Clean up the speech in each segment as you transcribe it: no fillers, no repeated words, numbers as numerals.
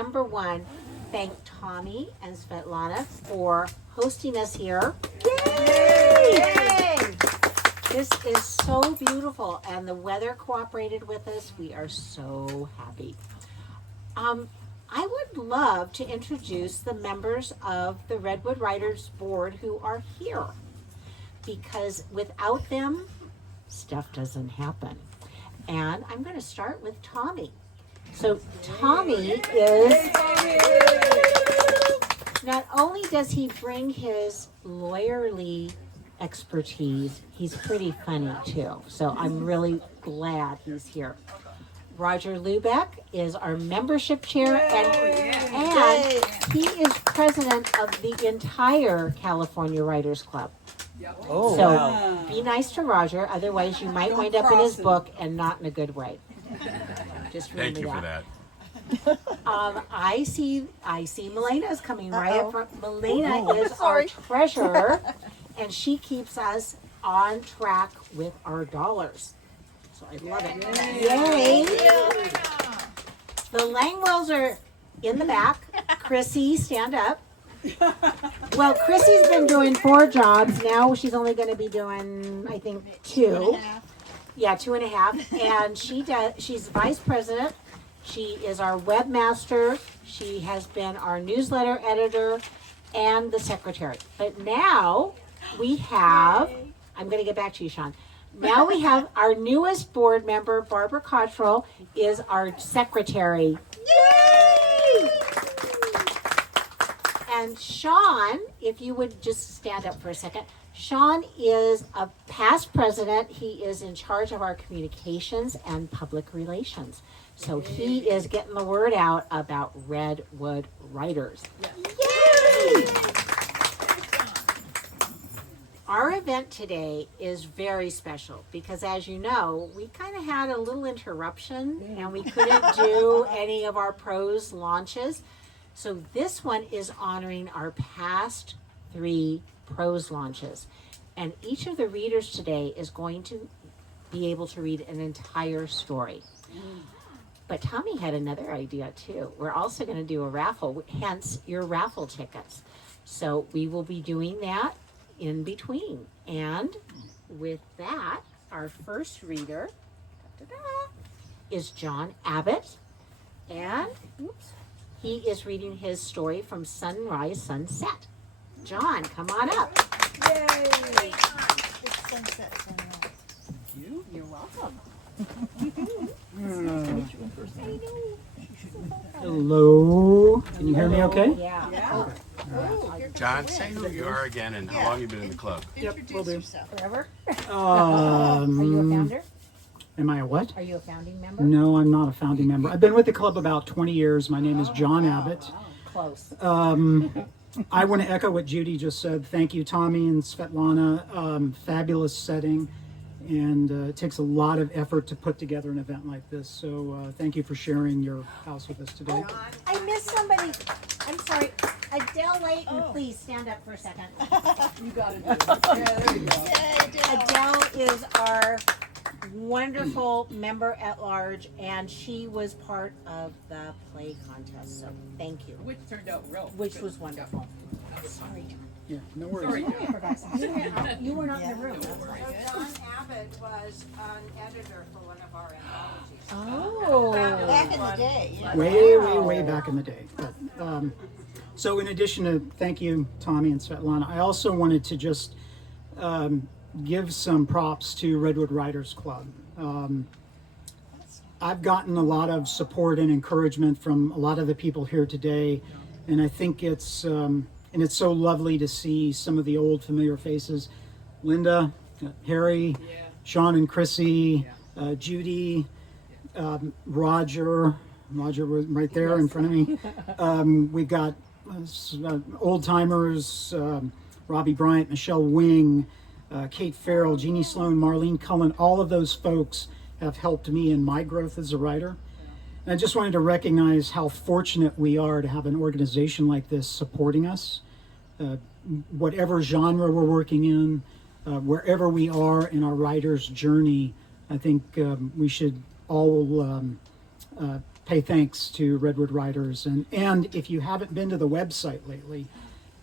Number one, thank Tommy and Svetlana for hosting us here. Yay! Yay! This is so beautiful, and the weather cooperated with us. We are so happy. I would love to introduce the members of the Redwood Writers Board who are here, because without them, stuff doesn't happen. And I'm going to start with Tommy. So Tommy is, not only does he bring his lawyerly expertise, he's pretty funny too. So I'm really glad he's here. Roger Lubeck is our membership chair, and he is president of the entire California Writers Club. Oh, So wow. be nice to Roger, otherwise you might wind up in his book and not in a good way. Just remember Thank you for that. I see Milena is coming right up front. Milena is our treasurer, and she keeps us on track with our dollars. So I love it. Yay! The Langwells are in the back. Chrissy, stand up. Well, Chrissy's been doing 4 jobs. Now she's only going to be doing, I think, 2. Yeah, 2.5. And she's vice president. She is our webmaster. She has been our newsletter editor and the secretary. But now we have, I'm going to get back to you, Sean. Now we have our newest board member, Barbara Cottrell, is our secretary. Yay! And Sean, if you would just stand up for a second. Sean is a past president. He is in charge of our communications and public relations. So he is getting the word out about Redwood Writers. Yay! Our event today is very special because, as you know, we kind of had a little interruption and we couldn't do any of our prose launches. So this one is honoring our past 3 prose launches. And each of the readers today is going to be able to read an entire story. But Tommy had another idea too. We're also going to do a raffle, hence your raffle tickets. So we will be doing that in between. And with that, our first reader is John Abbott. And he is reading his story from Sunrise, Sunset. John, come on up. Yay! It's sunset, sunrise. You're welcome. Hello. Can you hear me okay? Yeah. John, say who you are again and how long you've been in the club. Will do. Forever? Are you a founder? Am I a what? Are you a founding member? No, I'm not a founding member. I've been with the club about 20 years. My name is John Abbott. Close. I want to echo what Judy just said. Thank you, Tommy and Svetlana. Fabulous setting. And it takes a lot of effort to put together an event like this. So thank you for sharing your house with us today. I missed somebody. I'm sorry. Adele Layton, please stand up for a second. You got to do it. Yeah, there you go. Yay, Adele is our wonderful member at large, and she was part of the play contest. So thank you. Which turned out real. Which was wonderful. Sorry, John. Yeah, no worries. Sorry, I forgot something. You were not in the room. John Abbott was an editor for one of our anthologies. Oh. Back in the day. Yeah. Way back in the day. But, so in addition to thank you, Tommy and Svetlana, I also wanted to just give some props to Redwood Writers Club. I've gotten a lot of support and encouragement from a lot of the people here today, and I think it's so lovely to see some of the old familiar faces. Linda, Harry, Sean and Chrissy, Judy, Roger was right there in front of me. We've got old timers, Robbie Bryant, Michelle Wing, Kate Farrell, Jeannie Sloan, Marlene Cullen. All of those folks have helped me in my growth as a writer. And I just wanted to recognize how fortunate we are to have an organization like this supporting us. Whatever genre we're working in, wherever we are in our writer's journey, I think we should all pay thanks to Redwood Writers. And if you haven't been to the website lately,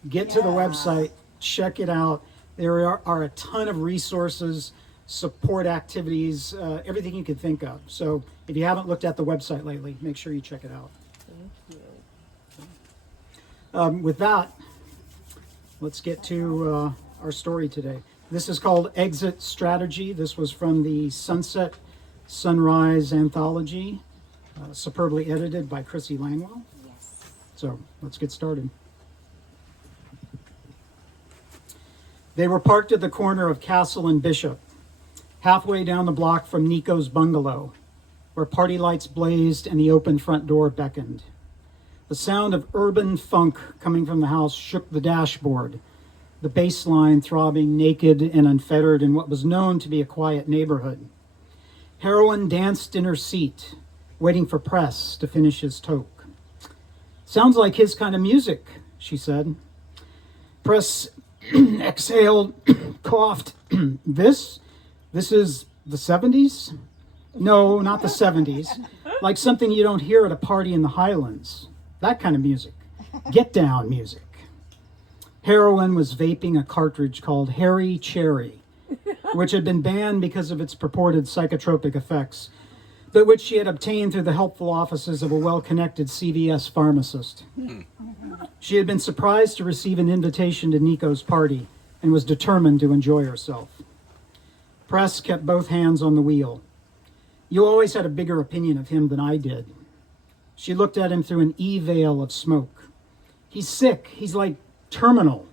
get to the website, check it out. There are a ton of resources, support activities, everything you could think of. So if you haven't looked at the website lately, make sure you check it out. Thank you. With that, let's get to our story today. This is called Exit Strategy. This was from the Sunset Sunrise Anthology, superbly edited by Chrissy Langwell. Yes. So let's get started. They were parked at the corner of Castle and Bishop, halfway down the block from Nico's bungalow, where party lights blazed and the open front door beckoned. The sound of urban funk coming from the house shook the dashboard, the bass line throbbing naked and unfettered in what was known to be a quiet neighborhood. Heroine danced in her seat, waiting for Press to finish his toke. "Sounds like his kind of music," she said. Press exhaled, coughed. This is the 70s? No, not the 70s. Like something you don't hear at a party in the Highlands. That kind of music. Get down music. Heroine was vaping a cartridge called Harry Cherry, which had been banned because of its purported psychotropic effects, but which she had obtained through the helpful offices of a well-connected CVS pharmacist. She had been surprised to receive an invitation to Nico's party and was determined to enjoy herself. Press kept both hands on the wheel. "You always had a bigger opinion of him than I did." She looked at him through an E-veil of smoke. "He's sick. He's like terminal."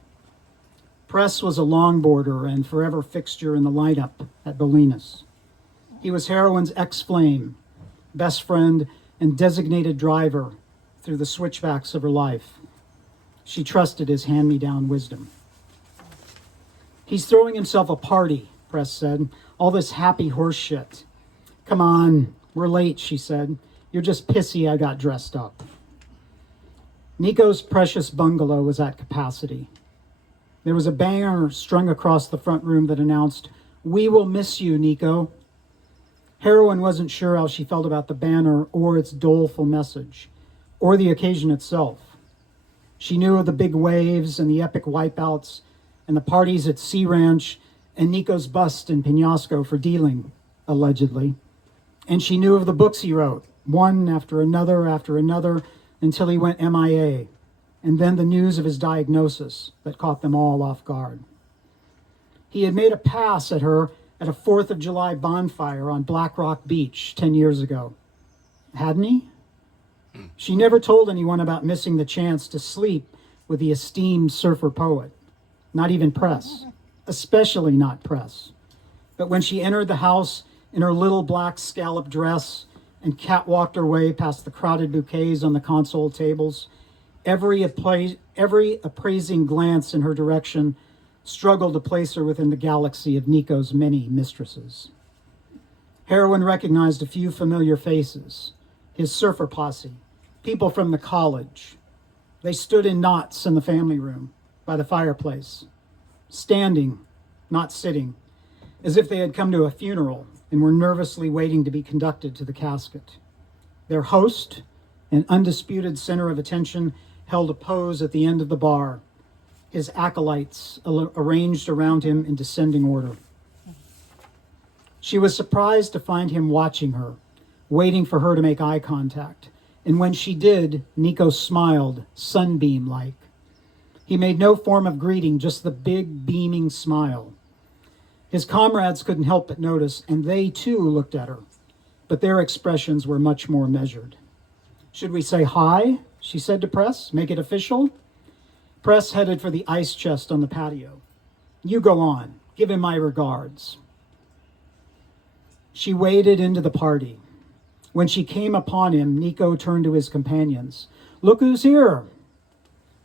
Press was a longboarder and forever fixture in the lineup at Bolinas. He was Heroine's ex-flame, best friend, and designated driver through the switchbacks of her life. She trusted his hand-me-down wisdom. "He's throwing himself a party," Press said. "All this happy horse shit." "Come on, we're late," she said. "You're just pissy I got dressed up." Nico's precious bungalow was at capacity. There was a banner strung across the front room that announced, "We will miss you, Nico." Heroine wasn't sure how she felt about the banner or its doleful message, or the occasion itself. She knew of the big waves and the epic wipeouts and the parties at Sea Ranch and Nico's bust in Penasco for dealing, allegedly. And she knew of the books he wrote, one after another, until he went MIA, and then the news of his diagnosis that caught them all off guard. He had made a pass at her at a 4th of July bonfire on Black Rock Beach 10 years ago. Hadn't he? She never told anyone about missing the chance to sleep with the esteemed surfer poet, not even Press, especially not Press. But when she entered the house in her little black scallop dress and catwalked her way past the crowded bouquets on the console tables, every appraising glance in her direction struggled to place her within the galaxy of Nico's many mistresses. Heroine recognized a few familiar faces, his surfer posse, people from the college. They stood in knots in the family room by the fireplace, standing, not sitting, as if they had come to a funeral and were nervously waiting to be conducted to the casket. Their host, an undisputed center of attention, held a pose at the end of the bar, his acolytes arranged around him in descending order. She was surprised to find him watching her, waiting for her to make eye contact. And when she did, Nico smiled, sunbeam-like. He made no form of greeting, just the big, beaming smile. His comrades couldn't help but notice, and they too looked at her, but their expressions were much more measured. "Should we say hi?" she said to Press. "Make it official?" Press headed for the ice chest on the patio. "You go on. Give him my regards." She waded into the party. When she came upon him, Nico turned to his companions. "Look who's here."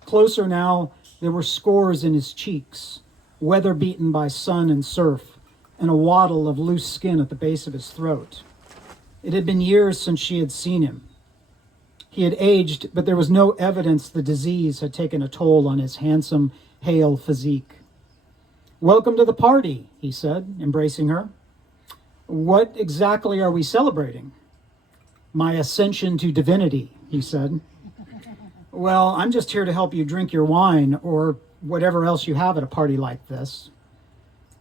Closer now, there were scores in his cheeks, weather-beaten by sun and surf, and a waddle of loose skin at the base of his throat. It had been years since she had seen him. He had aged, but there was no evidence the disease had taken a toll on his handsome, hale physique. "Welcome to the party," he said, embracing her. "What exactly are we celebrating?" My ascension to divinity, he said. Well, I'm just here to help you drink your wine or whatever else you have at a party like this.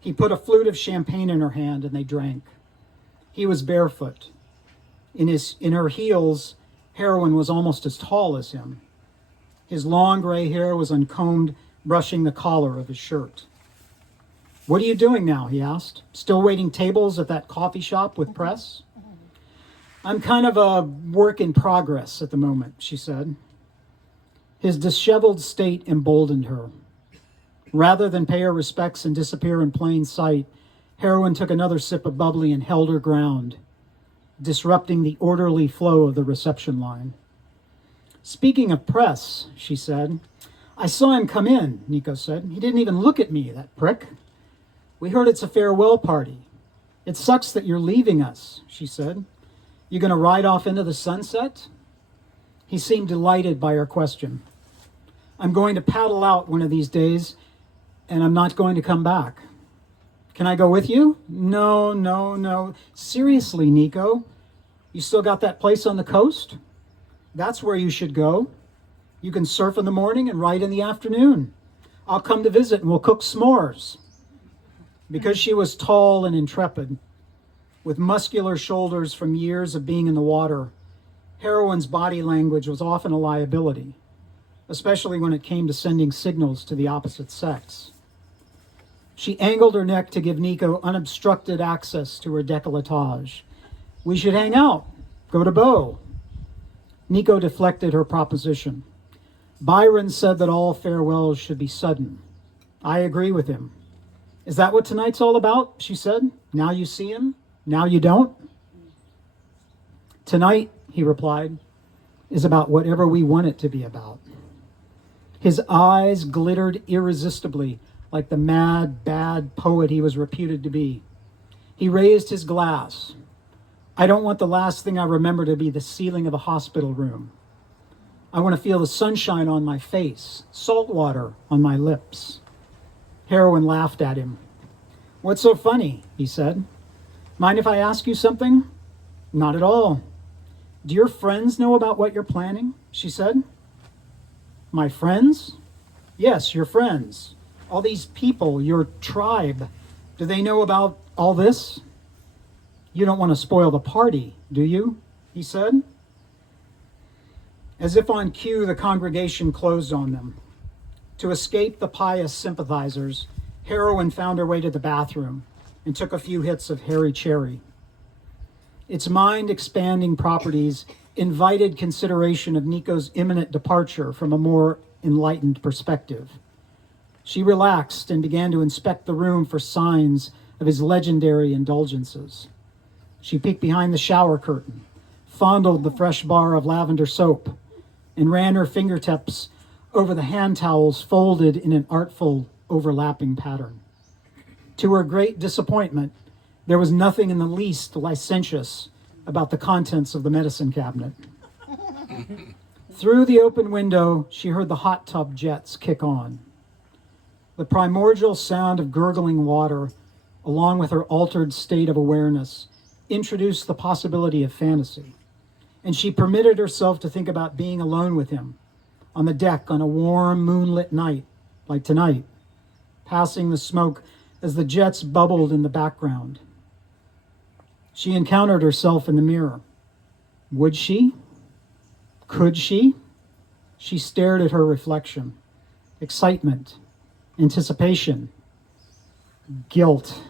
He put a flute of champagne in her hand and they drank. He was barefoot. In her heels, Heroin was almost as tall as him. His long gray hair was uncombed, brushing the collar of his shirt. What are you doing now, he asked. Still waiting tables at that coffee shop with press? I'm kind of a work in progress at the moment, she said. His disheveled state emboldened her. Rather than pay her respects and disappear in plain sight, Heroin took another sip of bubbly and held her ground, disrupting the orderly flow of the reception line. Speaking of press, she said. I saw him come in, Nico said. He didn't even look at me, that prick. We heard it's a farewell party. It sucks that you're leaving us, she said. You going to ride off into the sunset? He seemed delighted by her question. I'm going to paddle out one of these days, and I'm not going to come back. Can I go with you? No. Seriously, Nico, you still got that place on the coast? That's where you should go. You can surf in the morning and ride in the afternoon. I'll come to visit and we'll cook s'mores. Because she was tall and intrepid, with muscular shoulders from years of being in the water, Heroin's body language was often a liability, especially when it came to sending signals to the opposite sex. She angled her neck to give Nico unobstructed access to her décolletage. We should hang out, go to Beau. Nico deflected her proposition. Byron said that all farewells should be sudden. I agree with him. Is that what tonight's all about? She said. Now you see him, now you don't. Tonight, he replied, is about whatever we want it to be about. His eyes glittered irresistibly like the mad, bad poet he was reputed to be. He raised his glass. I don't want the last thing I remember to be the ceiling of a hospital room. I want to feel the sunshine on my face, salt water on my lips. Heroin laughed at him. What's so funny? He said. Mind if I ask you something? Not at all. Do your friends know about what you're planning? She said. My friends? Yes, your friends. All these people, your tribe. Do they know about all this? You don't want to spoil the party, do you? He said. As if on cue, the congregation closed on them. To escape the pious sympathizers, Heroin found her way to the bathroom and took a few hits of Harry Cherry. Its mind-expanding properties invited consideration of Nico's imminent departure from a more enlightened perspective. She relaxed and began to inspect the room for signs of his legendary indulgences. She peeked behind the shower curtain, fondled the fresh bar of lavender soap, and ran her fingertips over the hand towels folded in an artful, overlapping pattern. To her great disappointment, there was nothing in the least licentious about the contents of the medicine cabinet. Through the open window, she heard the hot tub jets kick on. The primordial sound of gurgling water, along with her altered state of awareness, introduced the possibility of fantasy, and she permitted herself to think about being alone with him on the deck on a warm, moonlit night like tonight, passing the smoke as the jets bubbled in the background. She encountered herself in the mirror. Would she? Could she? She stared at her reflection. Excitement, anticipation, guilt.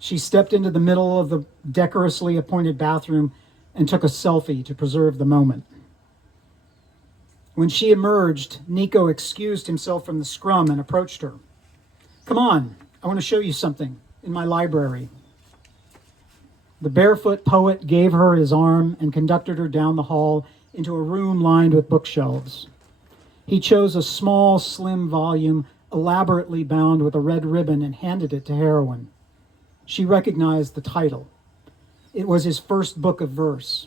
She stepped into the middle of the decorously appointed bathroom and took a selfie to preserve the moment. When she emerged, Nico excused himself from the scrum and approached her. Come on, I want to show you something in my library. The barefoot poet gave her his arm and conducted her down the hall into a room lined with bookshelves. He chose a small, slim volume elaborately bound with a red ribbon and handed it to Heroin. She recognized the title. It was his first book of verse.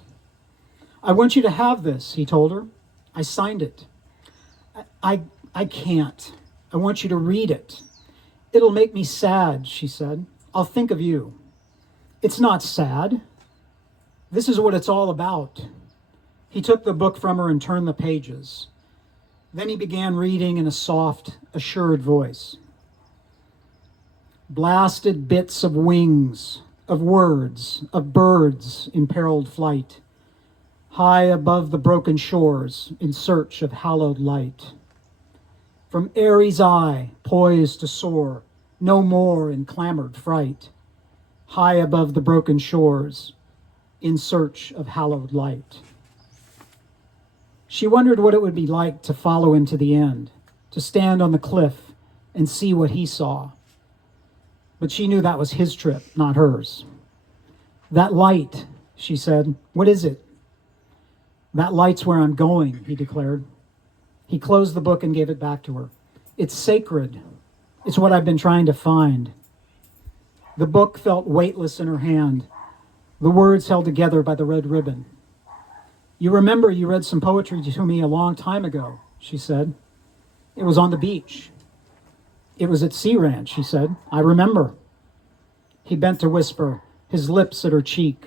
I want you to have this, he told her. I signed it. I can't. I want you to read it. It'll make me sad, she said. I'll think of you. It's not sad. This is what it's all about. He took the book from her and turned the pages. Then he began reading in a soft, assured voice. Blasted bits of wings, of words, of birds in periled flight, high above the broken shores in search of hallowed light. From Ares' eye, poised to soar, no more in clamored fright, high above the broken shores in search of hallowed light. She wondered what it would be like to follow him to the end, to stand on the cliff and see what he saw. But she knew that was his trip, not hers. That light, she said, what is it? That light's where I'm going, he declared. He closed the book and gave it back to her. It's sacred. It's what I've been trying to find. The book felt weightless in her hand, the words held together by the red ribbon. You remember you read some poetry to me a long time ago, she said. It was on the beach. It was at Sea Ranch, she said. I remember. He bent to whisper, his lips at her cheek.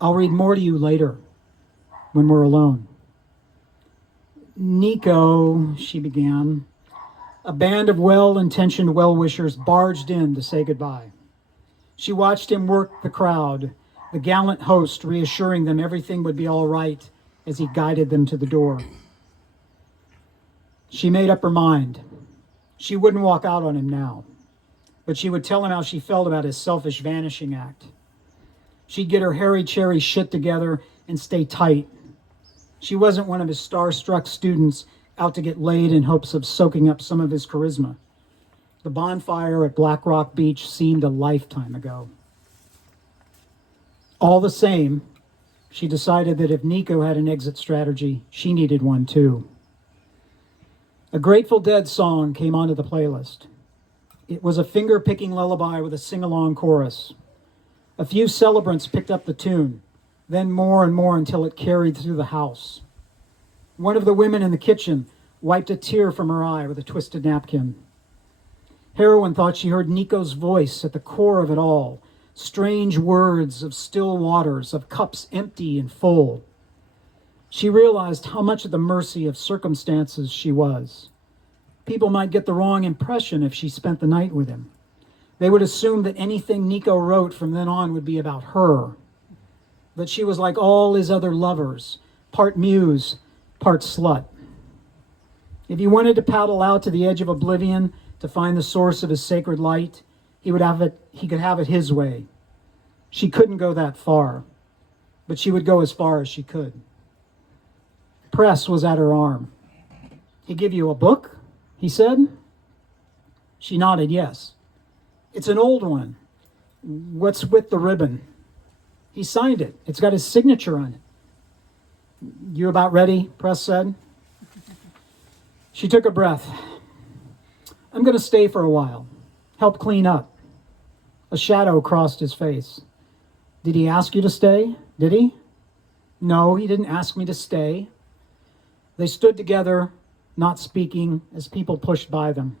I'll read more to you later, when we're alone. Nico, she began. A band of well-intentioned well-wishers barged in to say goodbye. She watched him work the crowd, the gallant host reassuring them everything would be all right as he guided them to the door. She made up her mind. She wouldn't walk out on him now, but she would tell him how she felt about his selfish vanishing act. She'd get her hairy cherry shit together and stay tight. She wasn't one of his star-struck students out to get laid in hopes of soaking up some of his charisma. The bonfire at Black Rock Beach seemed a lifetime ago. All the same, she decided that if Nico had an exit strategy, she needed one too. A Grateful Dead song came onto the playlist. It was a finger-picking lullaby with a sing-along chorus. A few celebrants picked up the tune, then more and more until it carried through the house. One of the women in the kitchen wiped a tear from her eye with a twisted napkin. Heroine thought she heard Nico's voice at the core of it all, strange words of still waters, of cups empty and full. She realized how much at the mercy of circumstances she was. People might get the wrong impression if she spent the night with him. They would assume that anything Nico wrote from then on would be about her. But she was like all his other lovers, part muse, part slut. If he wanted to paddle out to the edge of oblivion to find the source of his sacred light, he could have it his way. She couldn't go that far, but she would go as far as she could. Press was at her arm. He give you a book? He said. She nodded yes. It's an old one. What's with the ribbon? He signed it. It's got his signature on it. You about ready? Press said. She took a breath. I'm going to stay for a while. Help clean up. A shadow crossed his face. Did he ask you to stay? Did he? No, he didn't ask me to stay. They stood together, not speaking, as people pushed by them.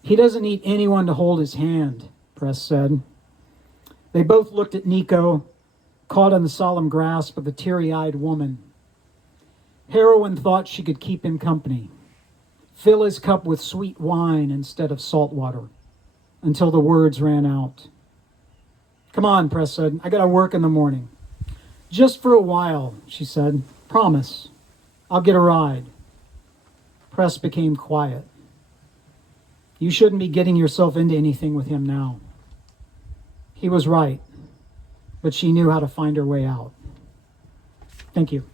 He doesn't need anyone to hold his hand, Press said. They both looked at Nico, caught in the solemn grasp of the teary-eyed woman. Heroine thought she could keep him company, fill his cup with sweet wine instead of salt water, until the words ran out. Come on, Press said. I got to work in the morning. Just for a while, she said. Promise. I'll get a ride. Press became quiet. You shouldn't be getting yourself into anything with him now. He was right, but she knew how to find her way out. Thank you.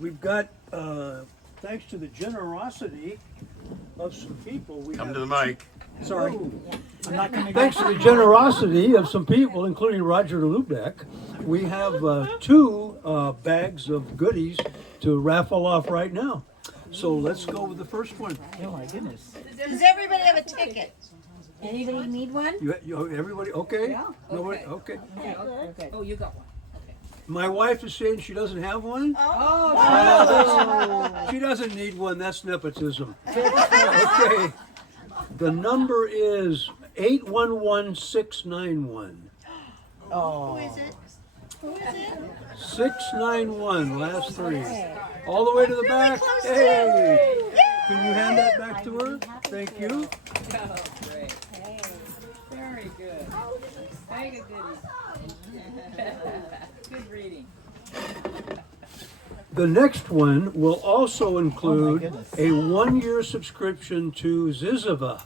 We've got, thanks to the generosity of some people, Come to the mic. Sorry. I'm not coming Thanks to the generosity of some people, including Roger Lubeck, we have two bags of goodies to raffle off right now. So let's go with the first one. Oh my goodness. Does everybody have a ticket? Anybody need one? Everybody, okay? Yeah. Nobody, okay. Oh, you got one. My wife is saying she doesn't have one. Oh, She doesn't need one. That's nepotism. Okay. The number is 811691. Who is it? Who is it? 691, last three. All the way to the back. Hey! Can you hand that back to her? Thank you. Oh, great. Hey, very good. Mega goodies. Good reading. The next one will also include a 1-year subscription to Ziziva.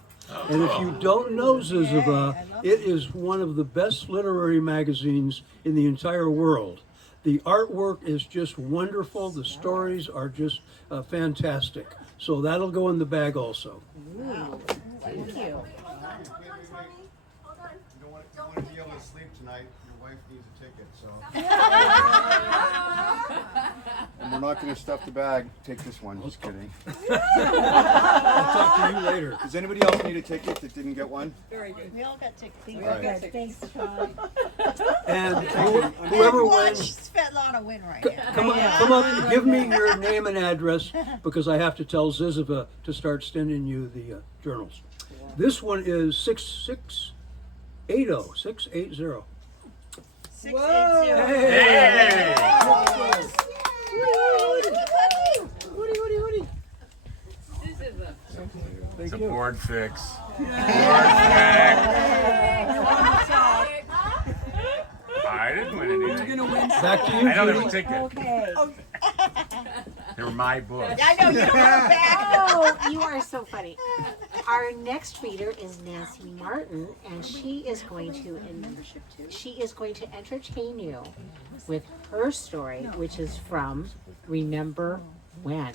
And if you don't know Ziziva, it is one of the best literary magazines in the entire world. The artwork is just wonderful. The stories are just fantastic. So that'll go in the bag also. Thank you. You don't want to be able to sleep tonight. Your wife needs a ticket, so. And we're not going to stuff the bag. Take this one. Just kidding. I'll talk to you later. Does anybody else need a ticket that didn't get one? Very good. We all got tickets. We all got tickets. Thanks, Sean. And whoever Watch wins, Svetlana win right now. come up and give me your name and address because I have to tell Ziziva to start sending you the journals. This one is 6680. 680. 680. Hey! This is a It's a board fix. I didn't win anything. Back to you, I don't have a Judy. ticket. Okay. They were my books. I know you don't want back. Oh, you are so funny. Our next reader is Nancy Martin, and she is going to entertain you with her story, which is from Remember When.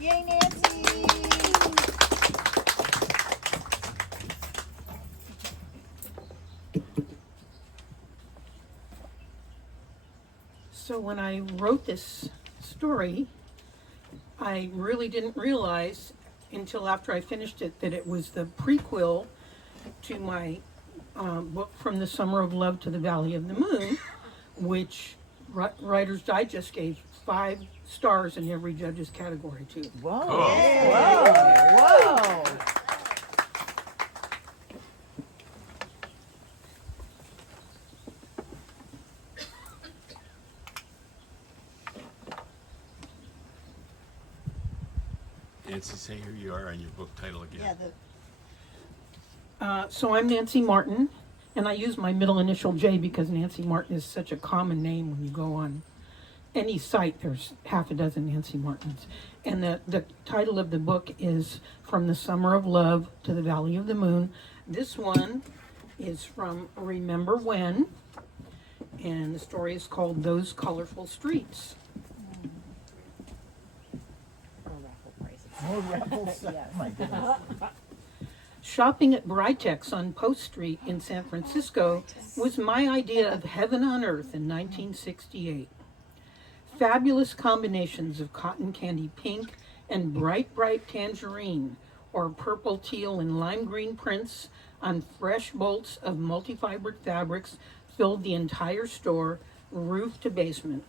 Yay, Nancy. So when I wrote this story, I really didn't realize until after I finished it that it was the prequel to my book From the Summer of Love to the Valley of the Moon, which Writer's Digest gave 5 stars in every judge's category too. Cool. Whoa. Nancy, say who you are and your book title again. Yeah, So I'm Nancy Martin, and I use my middle initial J because Nancy Martin is such a common name when you go on any site. There's half a dozen Nancy Martins. And the title of the book is From the Summer of Love to the Valley of the Moon. This one is from Remember When, and the story is called Those Colorful Streets. Shopping at Britex on Post Street in San Francisco was my idea of heaven on earth in 1968. Fabulous combinations of cotton candy pink and bright tangerine, or purple, teal, and lime green prints on fresh bolts of multi-fibered fabrics filled the entire store, roof to basement.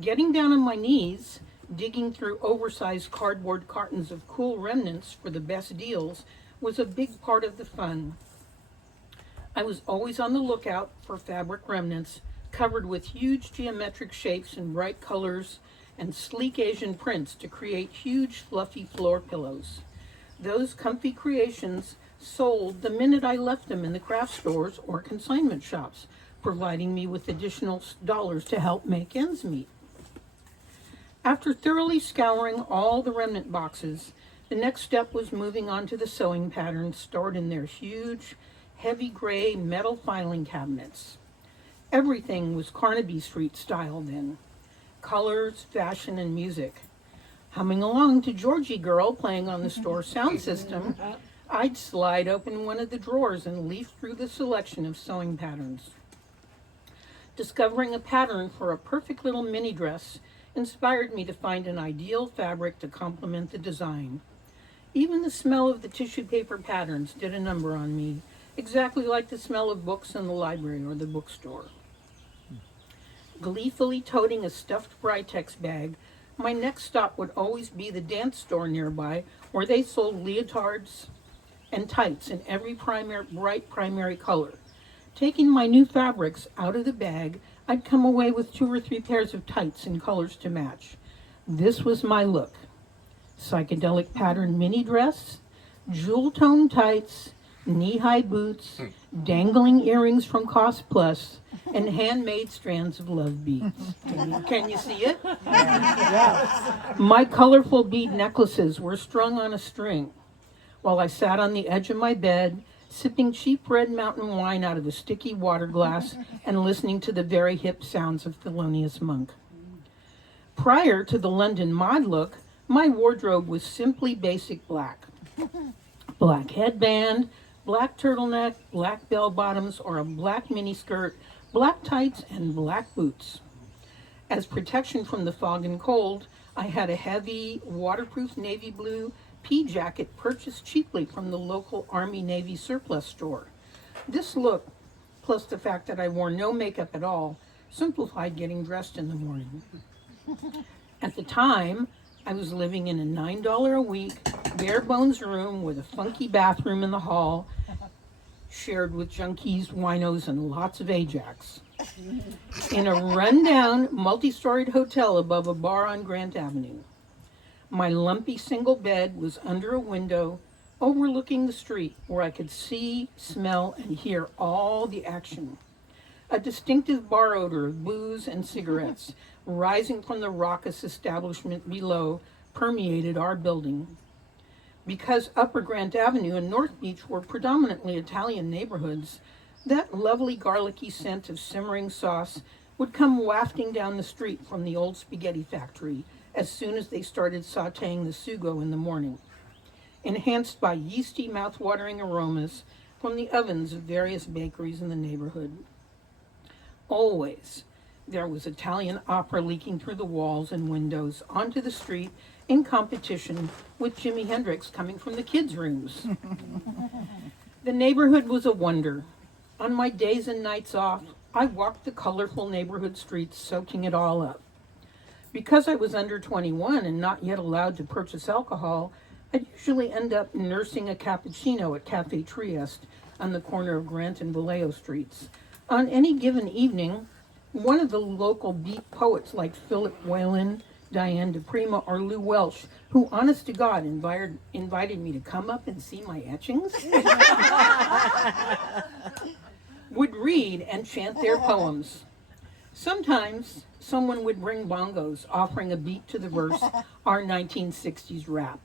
Getting down on my knees, digging through oversized cardboard cartons of cool remnants for the best deals was a big part of the fun. I was always on the lookout for fabric remnants covered with huge geometric shapes and bright colors and sleek Asian prints to create huge fluffy floor pillows. Those comfy creations sold the minute I left them in the craft stores or consignment shops, providing me with additional dollars to help make ends meet. After thoroughly scouring all the remnant boxes, the next step was moving on to the sewing patterns stored in their huge, heavy gray metal filing cabinets. Everything was Carnaby Street style then. Colors, fashion, and music. Humming along to Georgie Girl playing on the store sound system, I'd slide open one of the drawers and leaf through the selection of sewing patterns. Discovering a pattern for a perfect little mini dress inspired me to find an ideal fabric to complement the design. Even the smell of the tissue paper patterns did a number on me, exactly like the smell of books in the library or the bookstore. Gleefully toting a stuffed Britex bag, my next stop would always be the dance store nearby where they sold leotards and tights in every bright primary color. Taking my new fabrics out of the bag, I'd come away with 2 or 3 pairs of tights in colors to match. This was my look. Psychedelic pattern mini dress, jewel tone tights, knee-high boots, dangling earrings from Cost Plus, and handmade strands of love beads. Can you see it? My colorful bead necklaces were strung on a string while I sat on the edge of my bed, sipping cheap red mountain wine out of a sticky water glass and listening to the very hip sounds of Thelonious Monk. Prior to the London mod look, my wardrobe was simply basic black. Black headband, black turtleneck, black bell bottoms, or a black miniskirt, black tights, and black boots. As protection from the fog and cold, I had a heavy, waterproof navy blue pea jacket purchased cheaply from the local Army-Navy surplus store. This look, plus the fact that I wore no makeup at all, simplified getting dressed in the morning. At the time, I was living in a $9 a week, bare bones room with a funky bathroom in the hall, shared with junkies, winos, and lots of Ajax. In a rundown, multi-storied hotel above a bar on Grant Avenue. My lumpy single bed was under a window overlooking the street where I could see, smell, and hear all the action. A distinctive bar odor of booze and cigarettes rising from the raucous establishment below permeated our building. Because Upper Grant Avenue and North Beach were predominantly Italian neighborhoods, that lovely garlicky scent of simmering sauce would come wafting down the street from the old spaghetti factory as soon as they started sautéing the sugo in the morning, enhanced by yeasty, mouth-watering aromas from the ovens of various bakeries in the neighborhood. Always, there was Italian opera leaking through the walls and windows onto the street in competition with Jimi Hendrix coming from the kids' rooms. The neighborhood was a wonder. On my days and nights off, I walked the colorful neighborhood streets, soaking it all up. Because I was under 21 and not yet allowed to purchase alcohol, I'd usually end up nursing a cappuccino at Cafe Trieste on the corner of Grant and Vallejo streets. On any given evening, one of the local beat poets like Philip Whalen, Diane DePrima, or Lou Welsh, who, honest to God, invited me to come up and see my etchings, would read and chant their poems. Sometimes someone would bring bongos, offering a beat to the verse, our 1960s rap.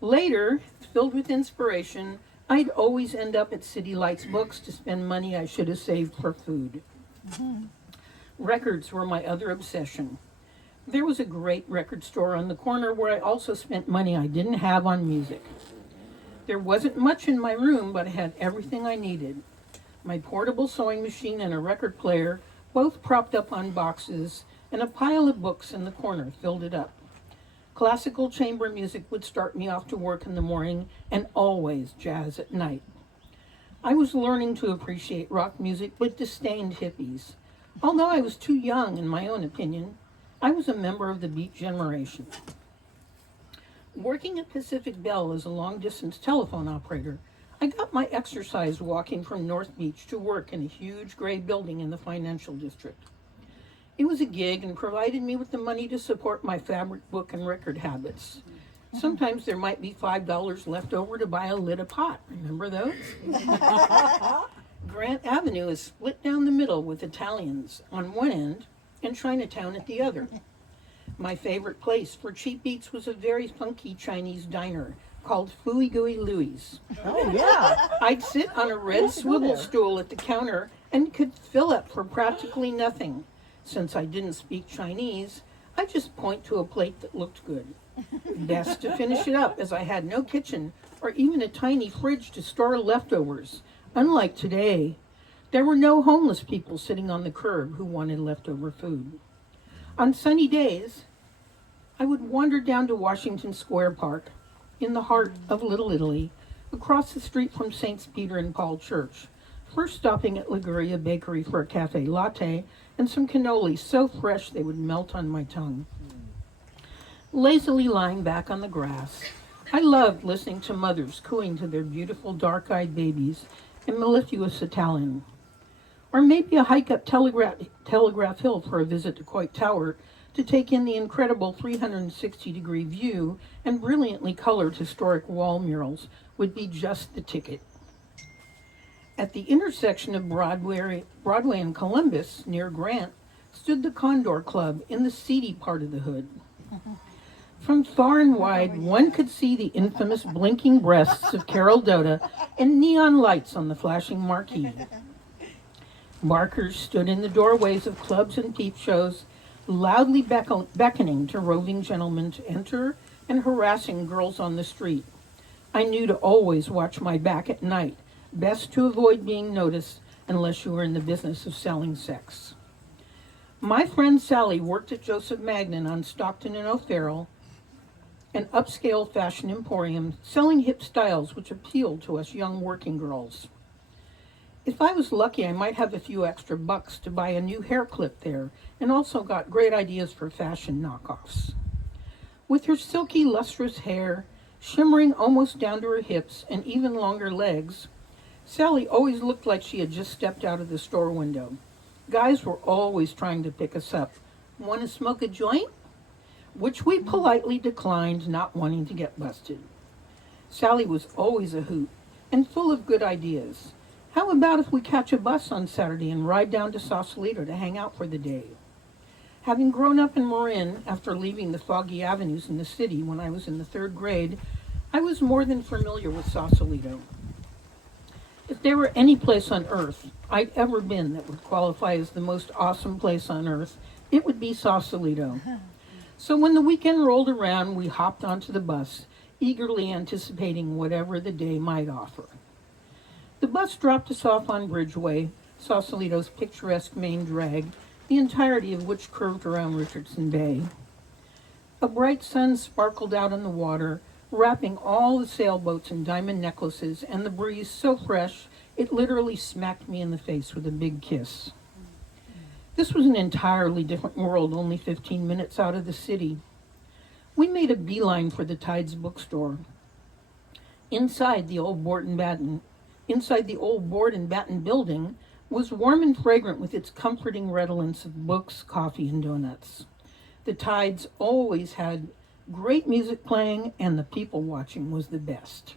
Later, filled with inspiration, I'd always end up at City Lights Books to spend money I should have saved for food. Records were my other obsession. There was a great record store on the corner where I also spent money I didn't have on music. There wasn't much in my room, but I had everything I needed. My portable sewing machine and a record player, both propped up on boxes, and a pile of books in the corner filled it up. Classical chamber music would start me off to work in the morning, and always jazz at night. I was learning to appreciate rock music but disdained hippies. Although I was too young, in my own opinion, I was a member of the Beat generation. Working at Pacific Bell as a long-distance telephone operator, I got my exercise walking from North Beach to work in a huge gray building in the financial district. It was a gig and provided me with the money to support my fabric, book, and record habits. Sometimes there might be $5 left over to buy a lid of pot. Remember those? Grant Avenue is split down the middle with Italians on one end and Chinatown at the other. My favorite place for cheap eats was a very funky Chinese diner called Fooey Gooey Louie's. Oh, yeah. I'd sit on a red swivel stool at the counter and could fill up for practically nothing. Since I didn't speak Chinese, I just point to a plate that looked good. Best to finish it up, as I had no kitchen or even a tiny fridge to store leftovers. Unlike today, there were no homeless people sitting on the curb who wanted leftover food. On sunny days, I would wander down to Washington Square Park, in the heart of Little Italy, across the street from St. Peter and Paul Church, first stopping at Liguria Bakery for a cafe latte, and some cannoli so fresh they would melt on my tongue. Lazily lying back on the grass, I loved listening to mothers cooing to their beautiful dark-eyed babies in mellifluous Italian. Or maybe a hike up Telegraph Hill for a visit to Coit Tower to take in the incredible 360-degree view and brilliantly colored historic wall murals would be just the ticket. At the intersection of Broadway and Columbus, near Grant, stood the Condor Club in the seedy part of the hood. From far and wide, one could see the infamous blinking breasts of Carol Doda and neon lights on the flashing marquee. Barkers stood in the doorways of clubs and peep shows, loudly beckoning to roving gentlemen to enter and harassing girls on the street. I knew to always watch my back at night, best to avoid being noticed unless you were in the business of selling sex. My friend Sally worked at Joseph Magnin on Stockton and O'Farrell, an upscale fashion emporium selling hip styles which appealed to us young working girls. If I was lucky, I might have a few extra bucks to buy a new hair clip there, and also got great ideas for fashion knockoffs. With her silky, lustrous hair, shimmering almost down to her hips and even longer legs, Sally always looked like she had just stepped out of the store window. Guys were always trying to pick us up. Want to smoke a joint? Which we politely declined, not wanting to get busted. Sally was always a hoot and full of good ideas. How about if we catch a bus on Saturday and ride down to Sausalito to hang out for the day? Having grown up in Marin after leaving the foggy avenues in the city when I was in the 3rd grade, I was more than familiar with Sausalito. If there were any place on earth I'd ever been that would qualify as the most awesome place on earth, it would be Sausalito. So when the weekend rolled around, we hopped onto the bus, eagerly anticipating whatever the day might offer. The bus dropped us off on Bridgeway, Sausalito's picturesque main drag, the entirety of which curved around Richardson Bay. A bright sun sparkled out on the water, wrapping all the sailboats in diamond necklaces, and the breeze so fresh it literally smacked me in the face with a big kiss. This was an entirely different world, only 15 minutes out of the city. We made a beeline for the Tides bookstore. Inside the old Board and Batten building was warm and fragrant with its comforting redolence of books, coffee, and donuts. The Tides always had great music playing, and the people watching was the best.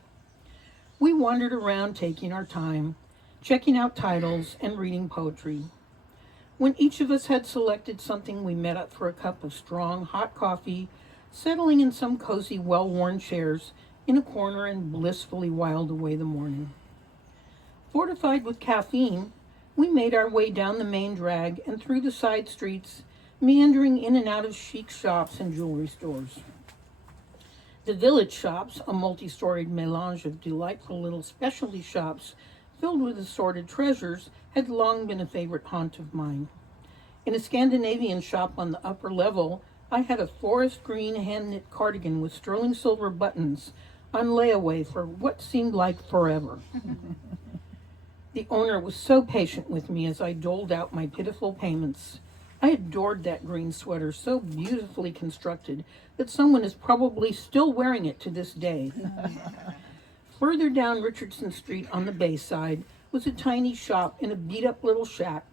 We wandered around taking our time, checking out titles, and reading poetry. When each of us had selected something, we met up for a cup of strong, hot coffee, settling in some cozy, well-worn chairs in a corner and blissfully whiled away the morning. Fortified with caffeine, we made our way down the main drag and through the side streets, meandering in and out of chic shops and jewelry stores. The village shops, a multi-storied melange of delightful little specialty shops filled with assorted treasures, had long been a favorite haunt of mine. In a Scandinavian shop on the upper level, I had a forest green hand-knit cardigan with sterling silver buttons on layaway for what seemed like forever. The owner was so patient with me as I doled out my pitiful payments. I adored that green sweater, so beautifully constructed that someone is probably still wearing it to this day. Further down Richardson Street on the bay side was a tiny shop in a beat-up little shack.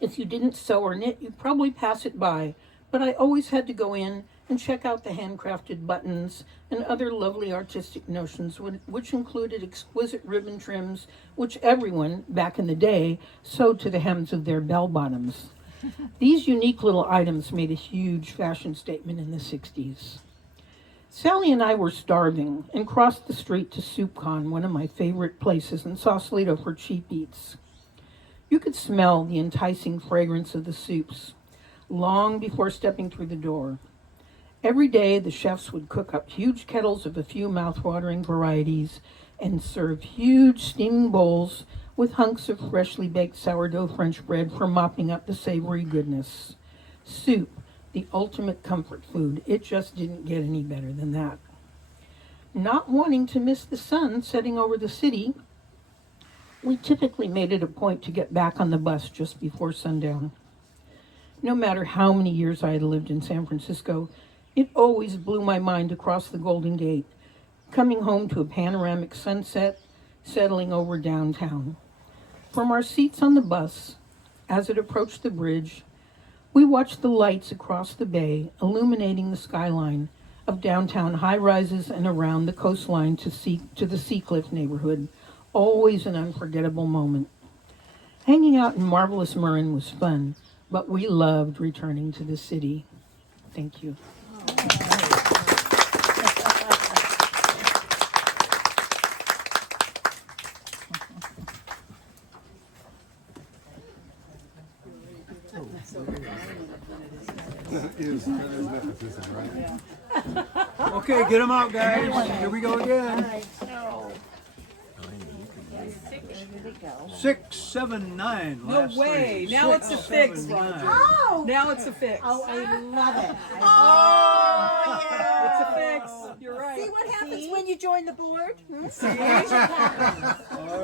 If you didn't sew or knit, you'd probably pass it by, but I always had to go in and check out the handcrafted buttons and other lovely artistic notions, which included exquisite ribbon trims, which everyone, back in the day, sewed to the hems of their bell-bottoms. These unique little items made a huge fashion statement in the 60s. Sally and I were starving and crossed the street to SoupCon, one of my favorite places in Sausalito for cheap eats. You could smell the enticing fragrance of the soups long before stepping through the door. Every day, the chefs would cook up huge kettles of a few mouth-watering varieties and serve huge steaming bowls with hunks of freshly baked sourdough French bread for mopping up the savory goodness. Soup, the ultimate comfort food. It just didn't get any better than that. Not wanting to miss the sun setting over the city, we typically made it a point to get back on the bus just before sundown. No matter how many years I had lived in San Francisco, it always blew my mind to cross the Golden Gate, coming home to a panoramic sunset settling over downtown. From our seats on the bus, as it approached the bridge, we watched the lights across the bay illuminating the skyline of downtown high-rises and around the coastline to the Seacliff neighborhood. Always an unforgettable moment. Hanging out in Marvelous Marin was fun, but we loved returning to the city. Thank you. Okay, get them out, guys. Here we go again. 6, 7, 9. No Last way. three. Now it's a 6, fix, 7, Roger. 9. Oh, Now it's a fix. oh, I love it. It's a fix. You're right. See what happens when you join the board? All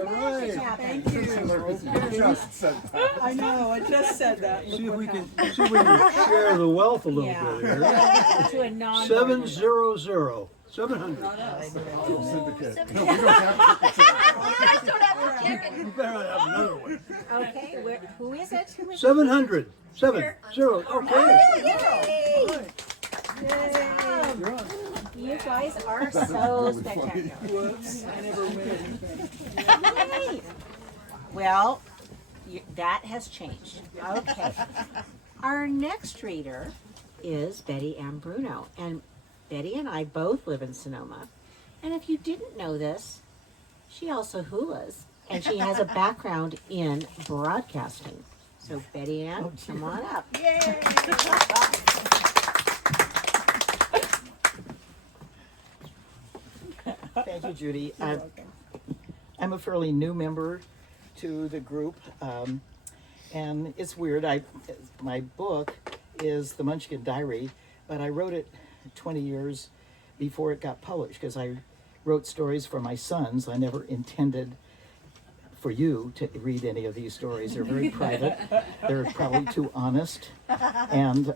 right. Thank you. Just said that. I know. I just said that. See if we can share the wealth a little bit here. To a non. 700. 700. Syndicate. No, we don't have to. You better have another one. Okay, who is it? 700. 7, 0. Okay. You guys are so spectacular. Whoops. I never win. Yay. Well, that has changed. Okay. Our next reader is Betty Ann Bruno. And Betty and I both live in Sonoma. And if you didn't know this, she also hulas. And she has a background in broadcasting. So Betty Ann, come on up. Yay! Thank you, Judy. I'm a fairly new member to the group, and it's weird. My book is The Munchkin Diary, but I wrote it 20 years before it got published because I wrote stories for my sons. I never intended for you to read any of these stories. They're very private. They're probably too honest, and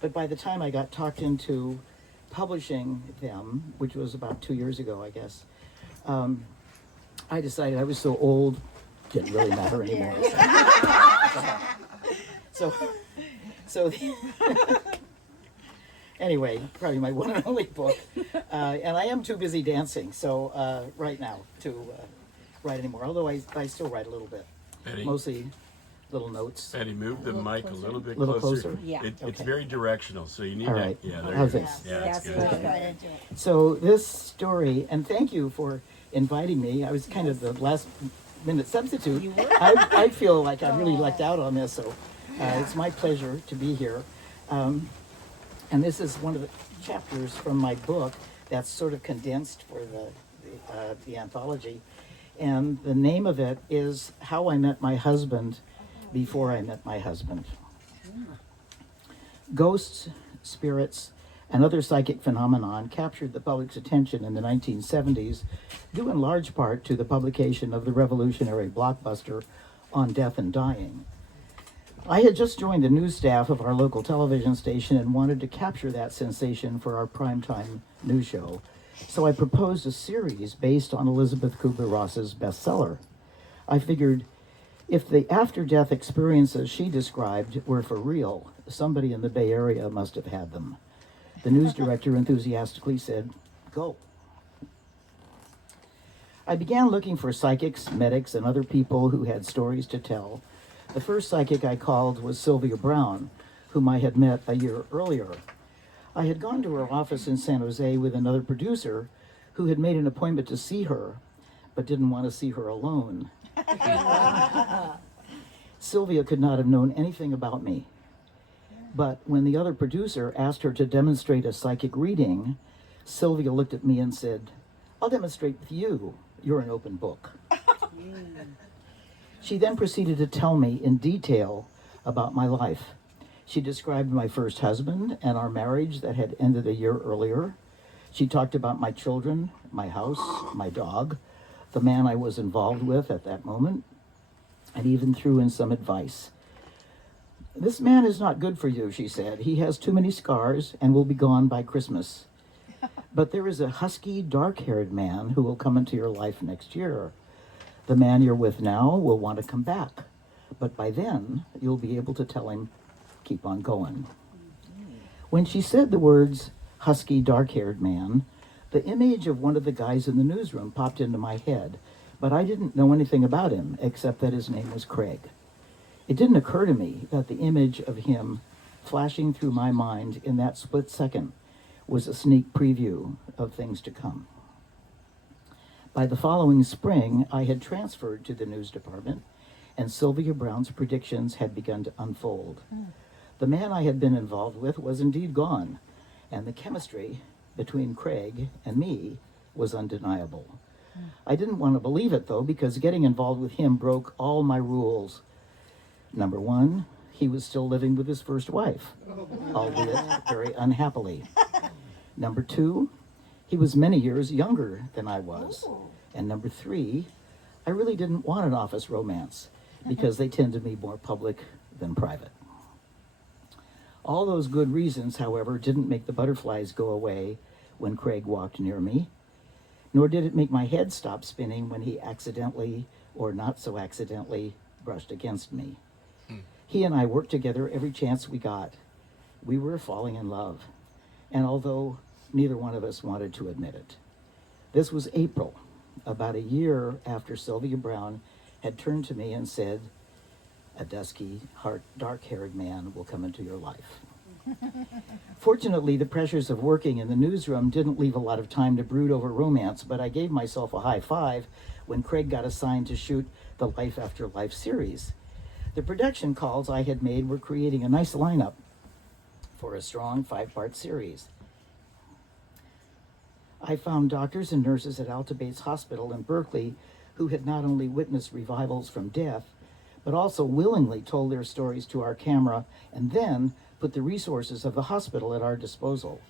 but by the time I got talked into publishing them, which was about 2 years ago, I guess, I decided I was so old, didn't really matter anymore. So anyway, probably my one and only book, and I am too busy dancing. So right now to write anymore. Although I still write a little bit, Betty, mostly little notes. Betty, move the mic a little bit Little closer. closer? Yeah. It's Okay. very directional, so you need All that. right. Yeah, there How's you go. this? Yeah, that's good. Good. So this story, and thank you for inviting me. I was kind of the last minute substitute. I feel like I really lucked out on this, so it's my pleasure to be here. And this is one of the chapters from my book that's sort of condensed for the anthology. And the name of it is How I Met My Husband Before I Met My Husband. Ghosts, spirits, and other psychic phenomenon captured the public's attention in the 1970s, due in large part to the publication of the revolutionary blockbuster On Death and Dying. I had just joined the news staff of our local television station and wanted to capture that sensation for our primetime news show, so I proposed a series based on Elizabeth Kubler-Ross's bestseller. I figured if the after-death experiences she described were for real, somebody in the Bay Area must have had them. The news director enthusiastically said, "Go." I began looking for psychics, medics, and other people who had stories to tell. The first psychic I called was Sylvia Brown, whom I had met a year earlier. I had gone to her office in San Jose with another producer who had made an appointment to see her, but didn't want to see her alone. Sylvia could not have known anything about me. But when the other producer asked her to demonstrate a psychic reading, Sylvia looked at me and said, "I'll demonstrate with you. You're an open book." She then proceeded to tell me in detail about my life. She described my first husband and our marriage that had ended a year earlier. She talked about my children, my house, my dog, the man I was involved with at that moment, and even threw in some advice. "This man is not good for you," she said. "He has too many scars and will be gone by Christmas. But there is a husky, dark-haired man who will come into your life next year. The man you're with now will want to come back, but by then you'll be able to tell him, keep on going." When she said the words, husky, dark-haired man, the image of one of the guys in the newsroom popped into my head, but I didn't know anything about him except that his name was Craig. It didn't occur to me that the image of him flashing through my mind in that split second was a sneak preview of things to come. By the following spring, I had transferred to the news department, and Sylvia Browne's predictions had begun to unfold. The man I had been involved with was indeed gone, and the chemistry between Craig and me was undeniable. I didn't want to believe it, though, because getting involved with him broke all my rules. Number one, he was still living with his first wife, albeit very unhappily. Number two, he was many years younger than I was. And number three, I really didn't want an office romance because they tend to be more public than private. All those good reasons, however, didn't make the butterflies go away when Craig walked near me, nor did it make my head stop spinning when he accidentally, or not so accidentally, brushed against me. He and I worked together every chance we got. We were falling in love, and although neither one of us wanted to admit it. This was April, about a year after Sylvia Browne had turned to me and said, "A dusky, dark-haired man will come into your life." Fortunately, the pressures of working in the newsroom didn't leave a lot of time to brood over romance, but I gave myself a high five when Craig got assigned to shoot the Life After Life series. The production calls I had made were creating a nice lineup for a strong 5-part series. I found doctors and nurses at Alta Bates Hospital in Berkeley who had not only witnessed revivals from death, but also willingly told their stories to our camera and then put the resources of the hospital at our disposal.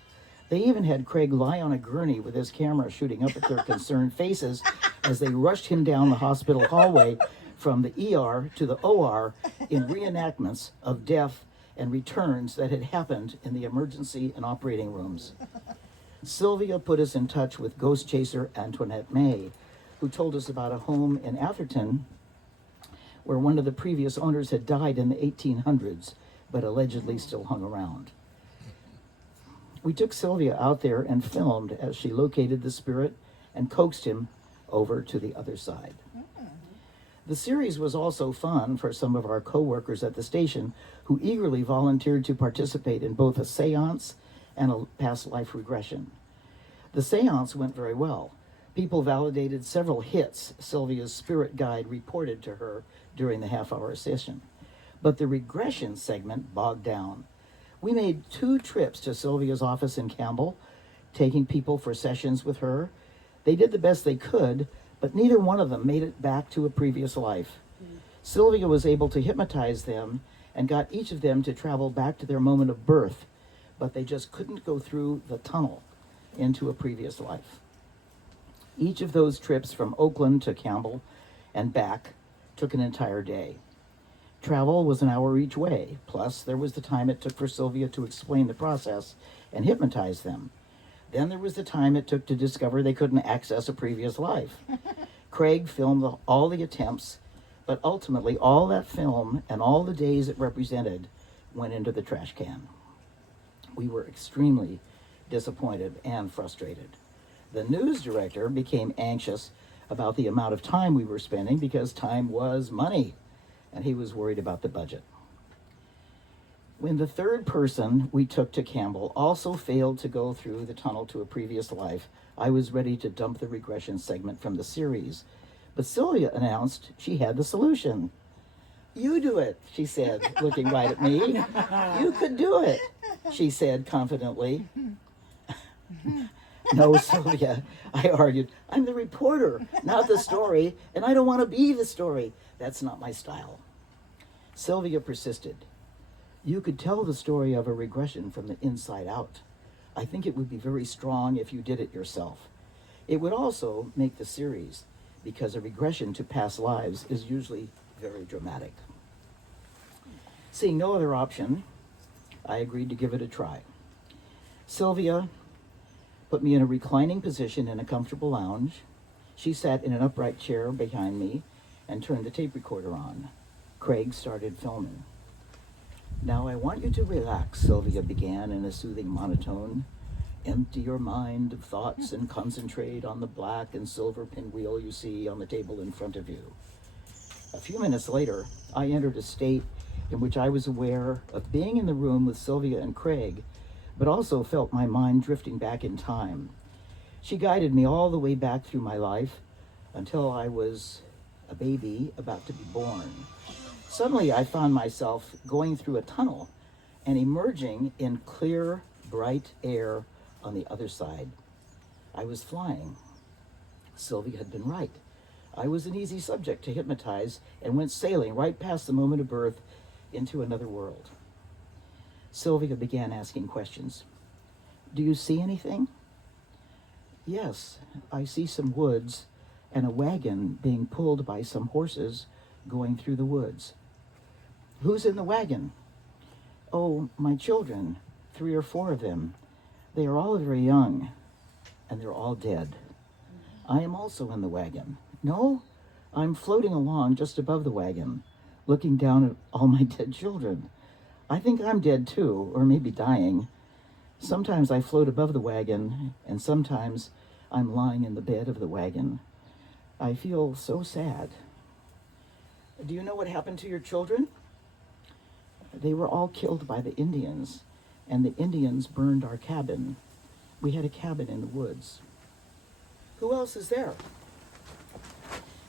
They even had Craig lie on a gurney with his camera shooting up at their concerned faces as they rushed him down the hospital hallway from the ER to the OR in reenactments of death and returns that had happened in the emergency and operating rooms. Sylvia put us in touch with ghost chaser Antoinette May, who told us about a home in Atherton where one of the previous owners had died in the 1800s, but allegedly still hung around. We took Sylvia out there and filmed as she located the spirit and coaxed him over to the other side. The series was also fun for some of our co-workers at the station who eagerly volunteered to participate in both a seance and a past life regression. The seance went very well. People validated several hits Sylvia's spirit guide reported to her during the half-hour session. But the regression segment bogged down. We made 2 trips to Sylvia's office in Campbell, taking people for sessions with her. They did the best they could, but neither one of them made it back to a previous life. Sylvia was able to hypnotize them and got each of them to travel back to their moment of birth, but they just couldn't go through the tunnel into a previous life. Each of those trips from Oakland to Campbell and back took an entire day. Travel was an hour each way, plus there was the time it took for Sylvia to explain the process and hypnotize them. Then there was the time it took to discover they couldn't access a previous life. Craig filmed all the attempts, but ultimately all that film and all the days it represented went into the trash can. We were extremely disappointed and frustrated. The news director became anxious about the amount of time we were spending because time was money, and he was worried about the budget. When the third person we took to Campbell also failed to go through the tunnel to a previous life, I was ready to dump the regression segment from the series. But Sylvia announced she had the solution. "You do it," she said, looking right at me. "You could do it," she said confidently. "No, Sylvia," I argued. "I'm the reporter, not the story, and I don't want to be the story. That's not my style." Sylvia persisted. "You could tell the story of a regression from the inside out. I think it would be very strong if you did it yourself. It would also make the series, because a regression to past lives is usually very dramatic." Seeing no other option, I agreed to give it a try. Sylvia put me in a reclining position in a comfortable lounge. She sat in an upright chair behind me and turned the tape recorder on. Craig started filming. "Now I want you to relax," Sylvia began in a soothing monotone. "Empty your mind of thoughts and concentrate on the black and silver pinwheel you see on the table in front of you." A few minutes later, I entered a state in which I was aware of being in the room with Sylvia and Craig, but also felt my mind drifting back in time. She guided me all the way back through my life until I was a baby about to be born. Suddenly, I found myself going through a tunnel and emerging in clear, bright air on the other side. I was flying. Sylvia had been right. I was an easy subject to hypnotize and went sailing right past the moment of birth into another world. Sylvia began asking questions. "Do you see anything?" "Yes, I see some woods and a wagon being pulled by some horses going through the woods." "Who's in the wagon?" "Oh, my children, 3 or 4 of them. They are all very young, and they're all dead. I am also in the wagon." "No, I'm floating along just above the wagon, looking down at all my dead children. I think I'm dead too, or maybe dying. Sometimes I float above the wagon, and sometimes I'm lying in the bed of the wagon. I feel so sad." "Do you know what happened to your children?" "They were all killed by the Indians, and the Indians burned our cabin. We had a cabin in the woods." "Who else is there?"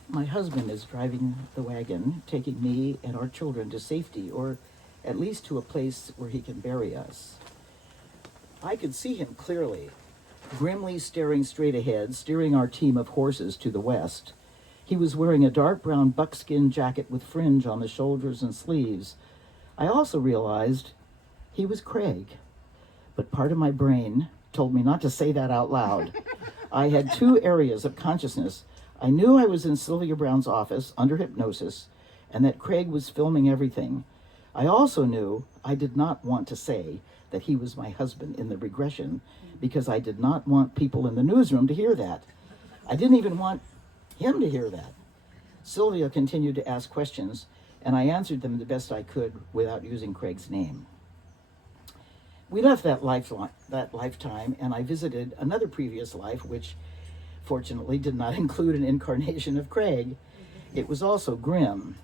"My husband is driving the wagon, taking me and our children to safety, or at least to a place where he can bury us." I could see him clearly, grimly staring straight ahead, steering our team of horses to the west. He was wearing a dark brown buckskin jacket with fringe on the shoulders and sleeves. I also realized he was Craig, but part of my brain told me not to say that out loud. I had 2 areas of consciousness. I knew I was in Sylvia Brown's office under hypnosis and that Craig was filming everything. I also knew I did not want to say that he was my husband in the regression because I did not want people in the newsroom to hear that. I didn't even want him to hear that. Sylvia continued to ask questions, and I answered them the best I could without using Craig's name. We left that lifetime, and I visited another previous life, which fortunately did not include an incarnation of Craig. It was also grim.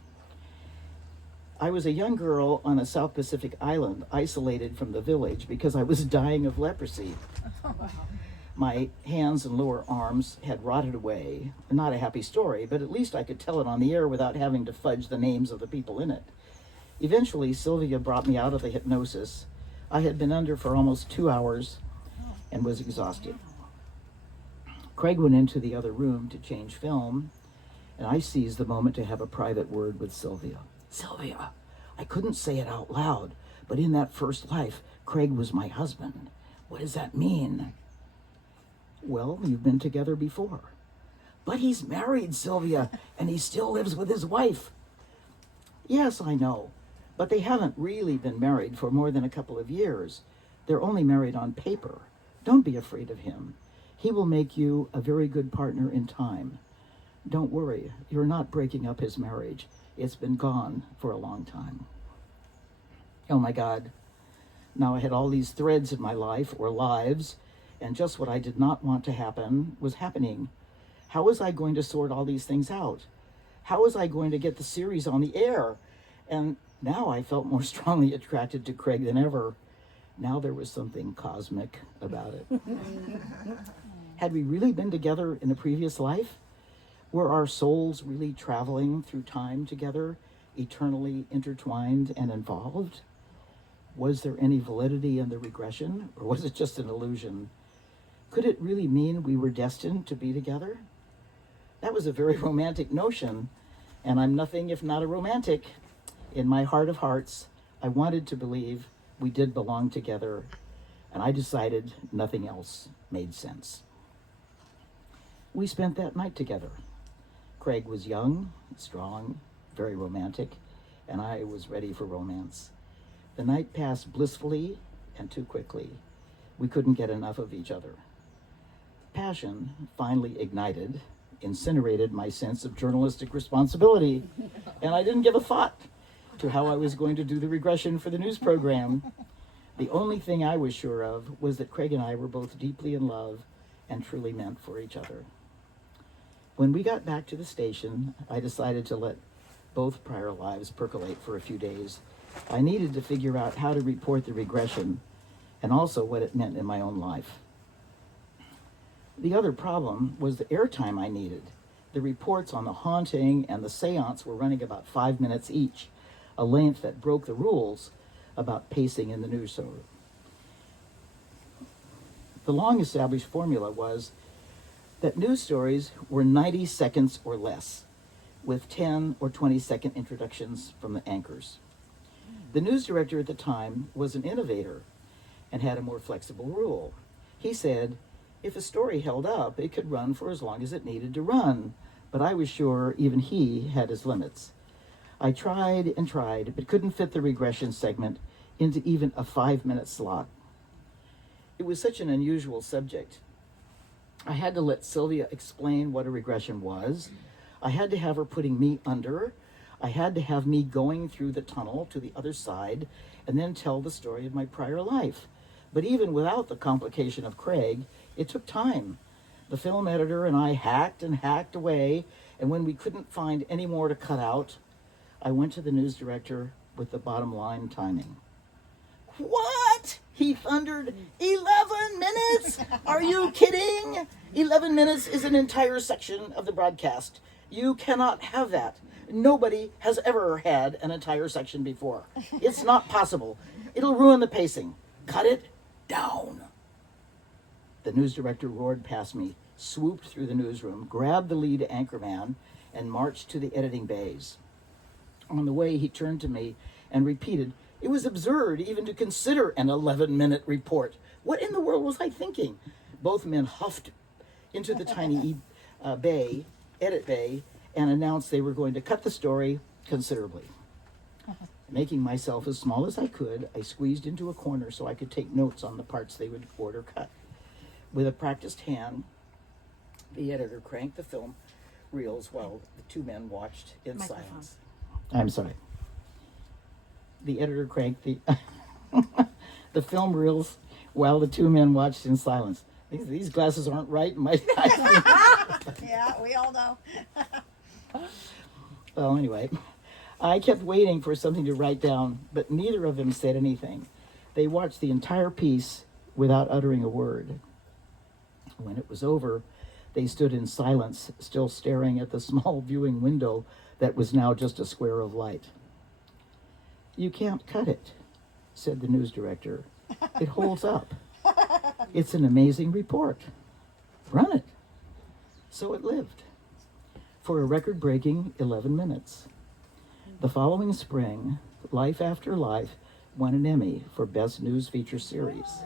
I was a young girl on a South Pacific island, isolated from the village because I was dying of leprosy. My hands and lower arms had rotted away. Not a happy story, but at least I could tell it on the air without having to fudge the names of the people in it. Eventually, Sylvia brought me out of the hypnosis. I had been under for almost 2 hours and was exhausted. Craig went into the other room to change film, and I seized the moment to have a private word with Sylvia. "Sylvia, I couldn't say it out loud, but in that first life, Craig was my husband. What does that mean?" "Well, you've been together before." "But he's married, Sylvia, and he still lives with his wife." "Yes, I know, but they haven't really been married for more than a couple of years. They're only married on paper. Don't be afraid of him. He will make you a very good partner in time. Don't worry, you're not breaking up his marriage. It's been gone for a long time." Oh my God. Now I had all these threads in my life, or lives, and just what I did not want to happen was happening. How was I going to sort all these things out? How was I going to get the series on the air? And now I felt more strongly attracted to Craig than ever. Now there was something cosmic about it. Had we really been together in a previous life? Were our souls really traveling through time together, eternally intertwined and involved? Was there any validity in the regression, or was it just an illusion? Could it really mean we were destined to be together? That was a very romantic notion, and I'm nothing if not a romantic. In my heart of hearts, I wanted to believe we did belong together, and I decided nothing else made sense. We spent that night together. Craig was young, strong, very romantic, and I was ready for romance. The night passed blissfully and too quickly. We couldn't get enough of each other. Passion finally ignited, incinerated my sense of journalistic responsibility, and I didn't give a thought to how I was going to do the regression for the news program. The only thing I was sure of was that Craig and I were both deeply in love and truly meant for each other. When we got back to the station, I decided to let both prior lives percolate for a few days. I needed to figure out how to report the regression and also what it meant in my own life. The other problem was the airtime I needed. The reports on the haunting and the seance were running about 5 minutes each, a length that broke the rules about pacing in the news story. The long-established formula was that news stories were 90 seconds or less, with 10 or 20-second introductions from the anchors. The news director at the time was an innovator and had a more flexible rule. He said, if a story held up, it could run for as long as it needed to run, but I was sure even he had his limits. I tried and tried, but couldn't fit the regression segment into even a 5-minute slot. It was such an unusual subject. I had to let Sylvia explain what a regression was. I had to have her putting me under. I had to have me going through the tunnel to the other side and then tell the story of my prior life. But even without the complication of Craig, it took time. The film editor and I hacked and hacked away, and when we couldn't find any more to cut out, I went to the news director with the bottom line timing. What? He thundered, 11 minutes? Are you kidding? 11 minutes is an entire section of the broadcast. You cannot have that. Nobody has ever had an entire section before. It's not possible. It'll ruin the pacing. Cut it down. The news director roared past me, swooped through the newsroom, grabbed the lead anchorman, and marched to the editing bays. On the way, he turned to me and repeated, it was absurd even to consider an 11-minute report. What in the world was I thinking? Both men huffed into the tiny edit bay, and announced they were going to cut the story considerably. Making myself as small as I could, I squeezed into a corner so I could take notes on the parts they would order cut. With a practiced hand, the editor cranked the film reels while the two men watched in silence. I'm sorry. The editor cranked the film reels while the two men watched in silence. These glasses aren't right. Yeah, we all know. Well, anyway, I kept waiting for something to write down, but neither of them said anything. They watched the entire piece without uttering a word. When it was over, they stood in silence, still staring at the small viewing window that was now just a square of light. You can't cut it, said the news director. It holds up. It's an amazing report. Run it. So it lived for a record-breaking 11 minutes. The following spring, Life After Life won an Emmy for Best News Feature Series.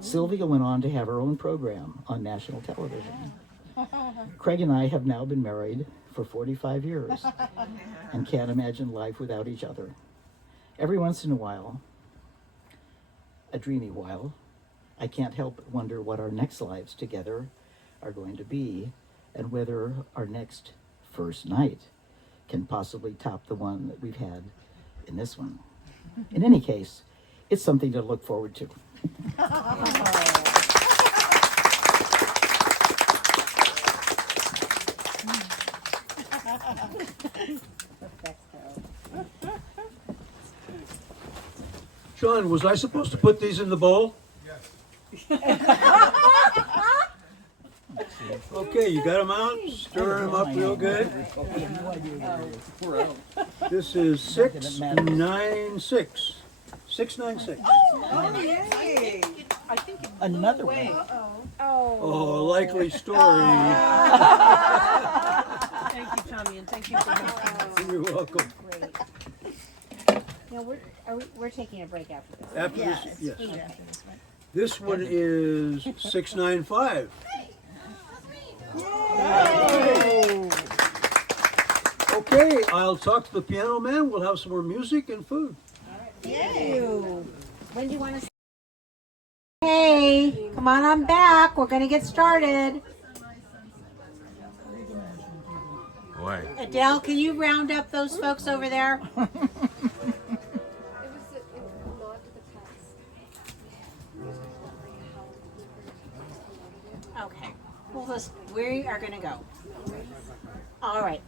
Sylvia went on to have her own program on national television. Craig and I have now been married for 45 years and can't imagine life without each other. Every once in a while, a dreamy while, I can't help but wonder what our next lives together are going to be and whether our next first night can possibly top the one that we've had in this one. In any case, it's something to look forward to. John, was I supposed to put these in the bowl? Okay, you got them out? Stir them up real good. This is 696. 696. Another one. Oh, a likely story. Thank you, Tommy, and thank you for helping. You're welcome. Great. Now we're taking a break after this. After Yeah, this, it's yes. food after this one. This one is 695. Okay, I'll talk to the piano man. We'll have some more music and food. When do you want to? Hey, come on back. We're gonna get started. Boy. Adele, can you round up those folks over there? Okay. We are gonna go. All right.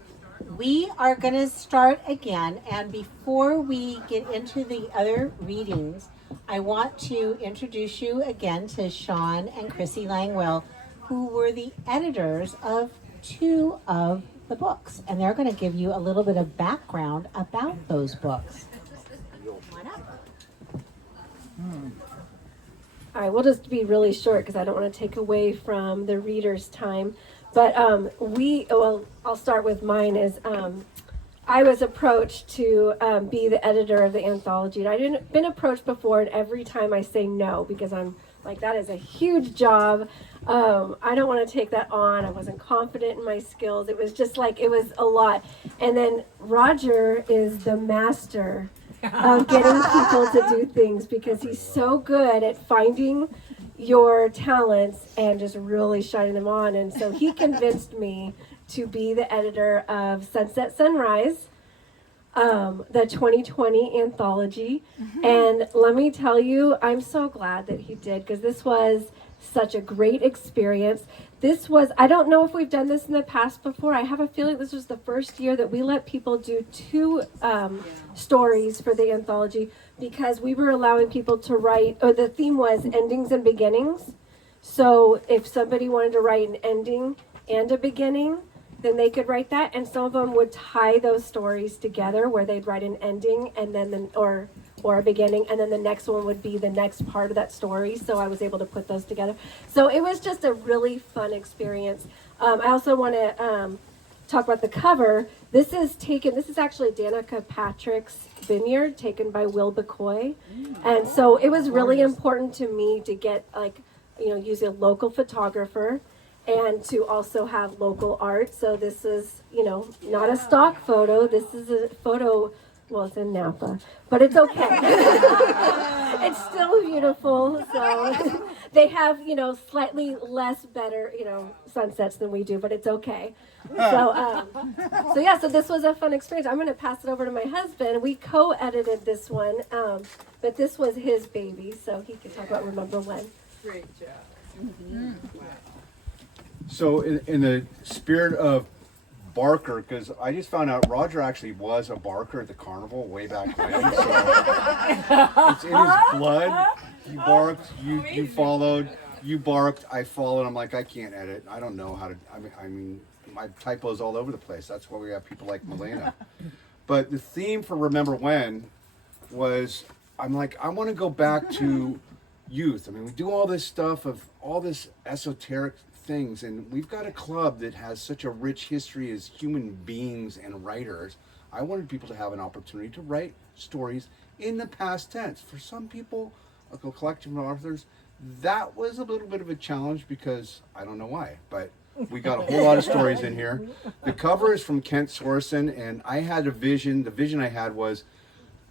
We are going to start again, and before we get into the other readings, I want to introduce you again to Sean and Chrissy Langwell, who were the editors of 2 of the books, and they're going to give you a little bit of background about those books. Come on up. All right, we'll just be really short because I don't want to take away from the reader's time. But I'll start with mine. I was approached to be the editor of the anthology. And I didn't been approached before, and every time I say no because I'm like, that is a huge job. I don't want to take that on. I wasn't confident in my skills. It was just like, it was a lot. And then Roger is the master of getting people to do things because he's so good at finding your talents and just really shining them on. And so he convinced me to be the editor of Sunset Sunrise, the 2020 anthology. And let me tell you, I'm so glad that he did, because this was such a great experience. I don't know if we've done this in the past before. I have a feeling this was the first year that we let people do 2 stories for the anthology, because we were allowing people to write, or the theme was endings and beginnings. So if somebody wanted to write an ending and a beginning, then they could write that. And some of them would tie those stories together, where they'd write an ending and then or a beginning, and then the next one would be the next part of that story. So I was able to put those together. So it was just a really fun experience. I also want to talk about the cover. This is actually Danica Patrick's vineyard, taken by Will Bacoy. And so it was really important to me to get, use a local photographer and to also have local art. So this is, not a stock photo. This is a photo. Well, it's in Napa, but it's okay. It's still beautiful. So they have, slightly less better, sunsets than we do, but it's okay. So this was a fun experience. I'm going to pass it over to my husband. We co-edited this one, but this was his baby, so he can talk about Remember When. Great job. So in the spirit of barker, because I just found out Roger actually was a barker at the carnival way back when. So it's in his blood. He barked, you followed, you barked, I followed. I'm like, I can't edit. I don't know how to, I mean, my typos all over the place. That's why we have people like Milena. But the theme for Remember When was, I'm like, I want to go back to youth. I mean, we do all this stuff of all this esoteric things, and we've got a club that has such a rich history as human beings and writers. I wanted people to have an opportunity to write stories in the past tense. For some people, a collection of authors, that was a little bit of a challenge, because I don't know why, but we got a whole lot of stories in here. The cover is from Kent Sorensen, and I had a vision. The vision I had was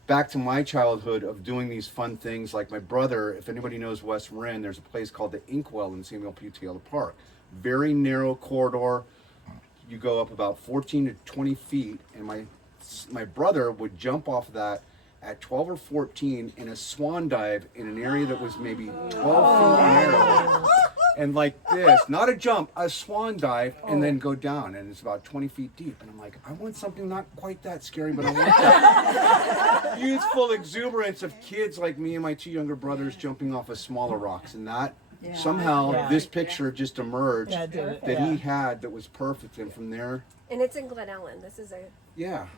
back to my childhood of doing these fun things. Like my brother, if anybody knows West Marin, there's a place called the Inkwell in Samuel P. Taylor Park. Very narrow corridor. You go up about 14 to 20 feet, and my brother would jump off of that at 12 or 14 in a swan dive in an area that was maybe 12 feet narrow. And like this, not a jump, a swan dive, and then go down, and it's about 20 feet deep. And I'm like, I want something not quite that scary, but I want that youthful exuberance of kids like me and my 2 younger brothers jumping off of smaller rocks. And that somehow this picture just emerged that he had that was perfect. And from there, And it's in Glen Ellen. This is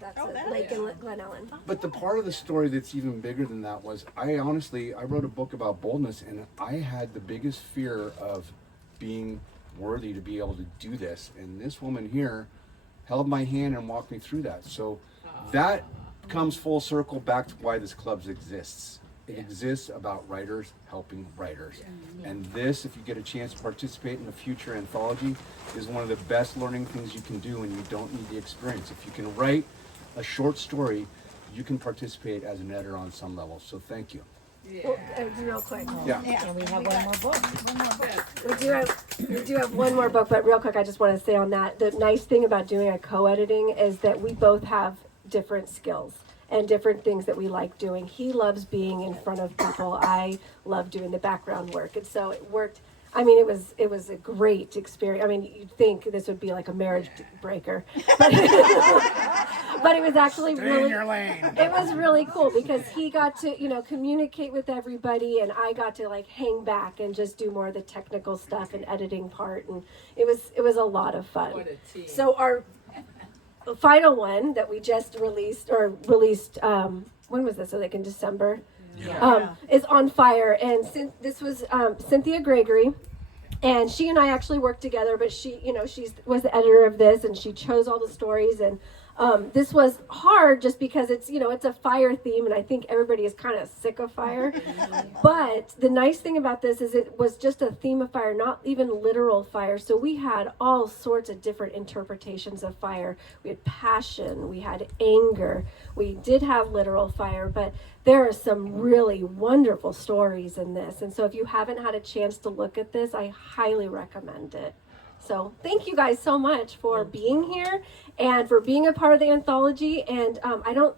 that's a lake in Glen Ellen. But the part of the story that's even bigger than that was, I wrote a book about boldness, and I had the biggest fear of being worthy to be able to do this. And this woman here held my hand and walked me through that. So that comes full circle back to why this club exists. It exists about writers helping writers. And this, if you get a chance to participate in a future anthology, is one of the best learning things you can do, and you don't need the experience. If you can write a short story, you can participate as an editor on some level. So thank you. Well, real quick. Yeah. And we have one more book. We do have one more book, but real quick, I just want to say on that, the nice thing about doing a co-editing is that we both have different skills and different things that we like doing. He loves being in front of people. I love doing the background work. And so it worked. I mean, it was a great experience. I mean, you'd think this would be like a marriage breaker, but, but it was actually really, it was really cool because he got to, communicate with everybody, and I got to like hang back and just do more of the technical stuff and editing part, and it was a lot of fun. What a team. So our final one that we just released, when was this? So like in December. Is On Fire, and this was Cynthia Gregory, and she and I actually worked together, but she was the editor of this, and she chose all the stories, and this was hard just because it's a fire theme, and I think everybody is kind of sick of fire. But the nice thing about this is it was just a theme of fire, not even literal fire. So we had all sorts of different interpretations of fire. We had passion, we had anger, we did have literal fire, but there are some really wonderful stories in this. And so if you haven't had a chance to look at this, I highly recommend it. So thank you guys so much for being here and for being a part of the anthology. And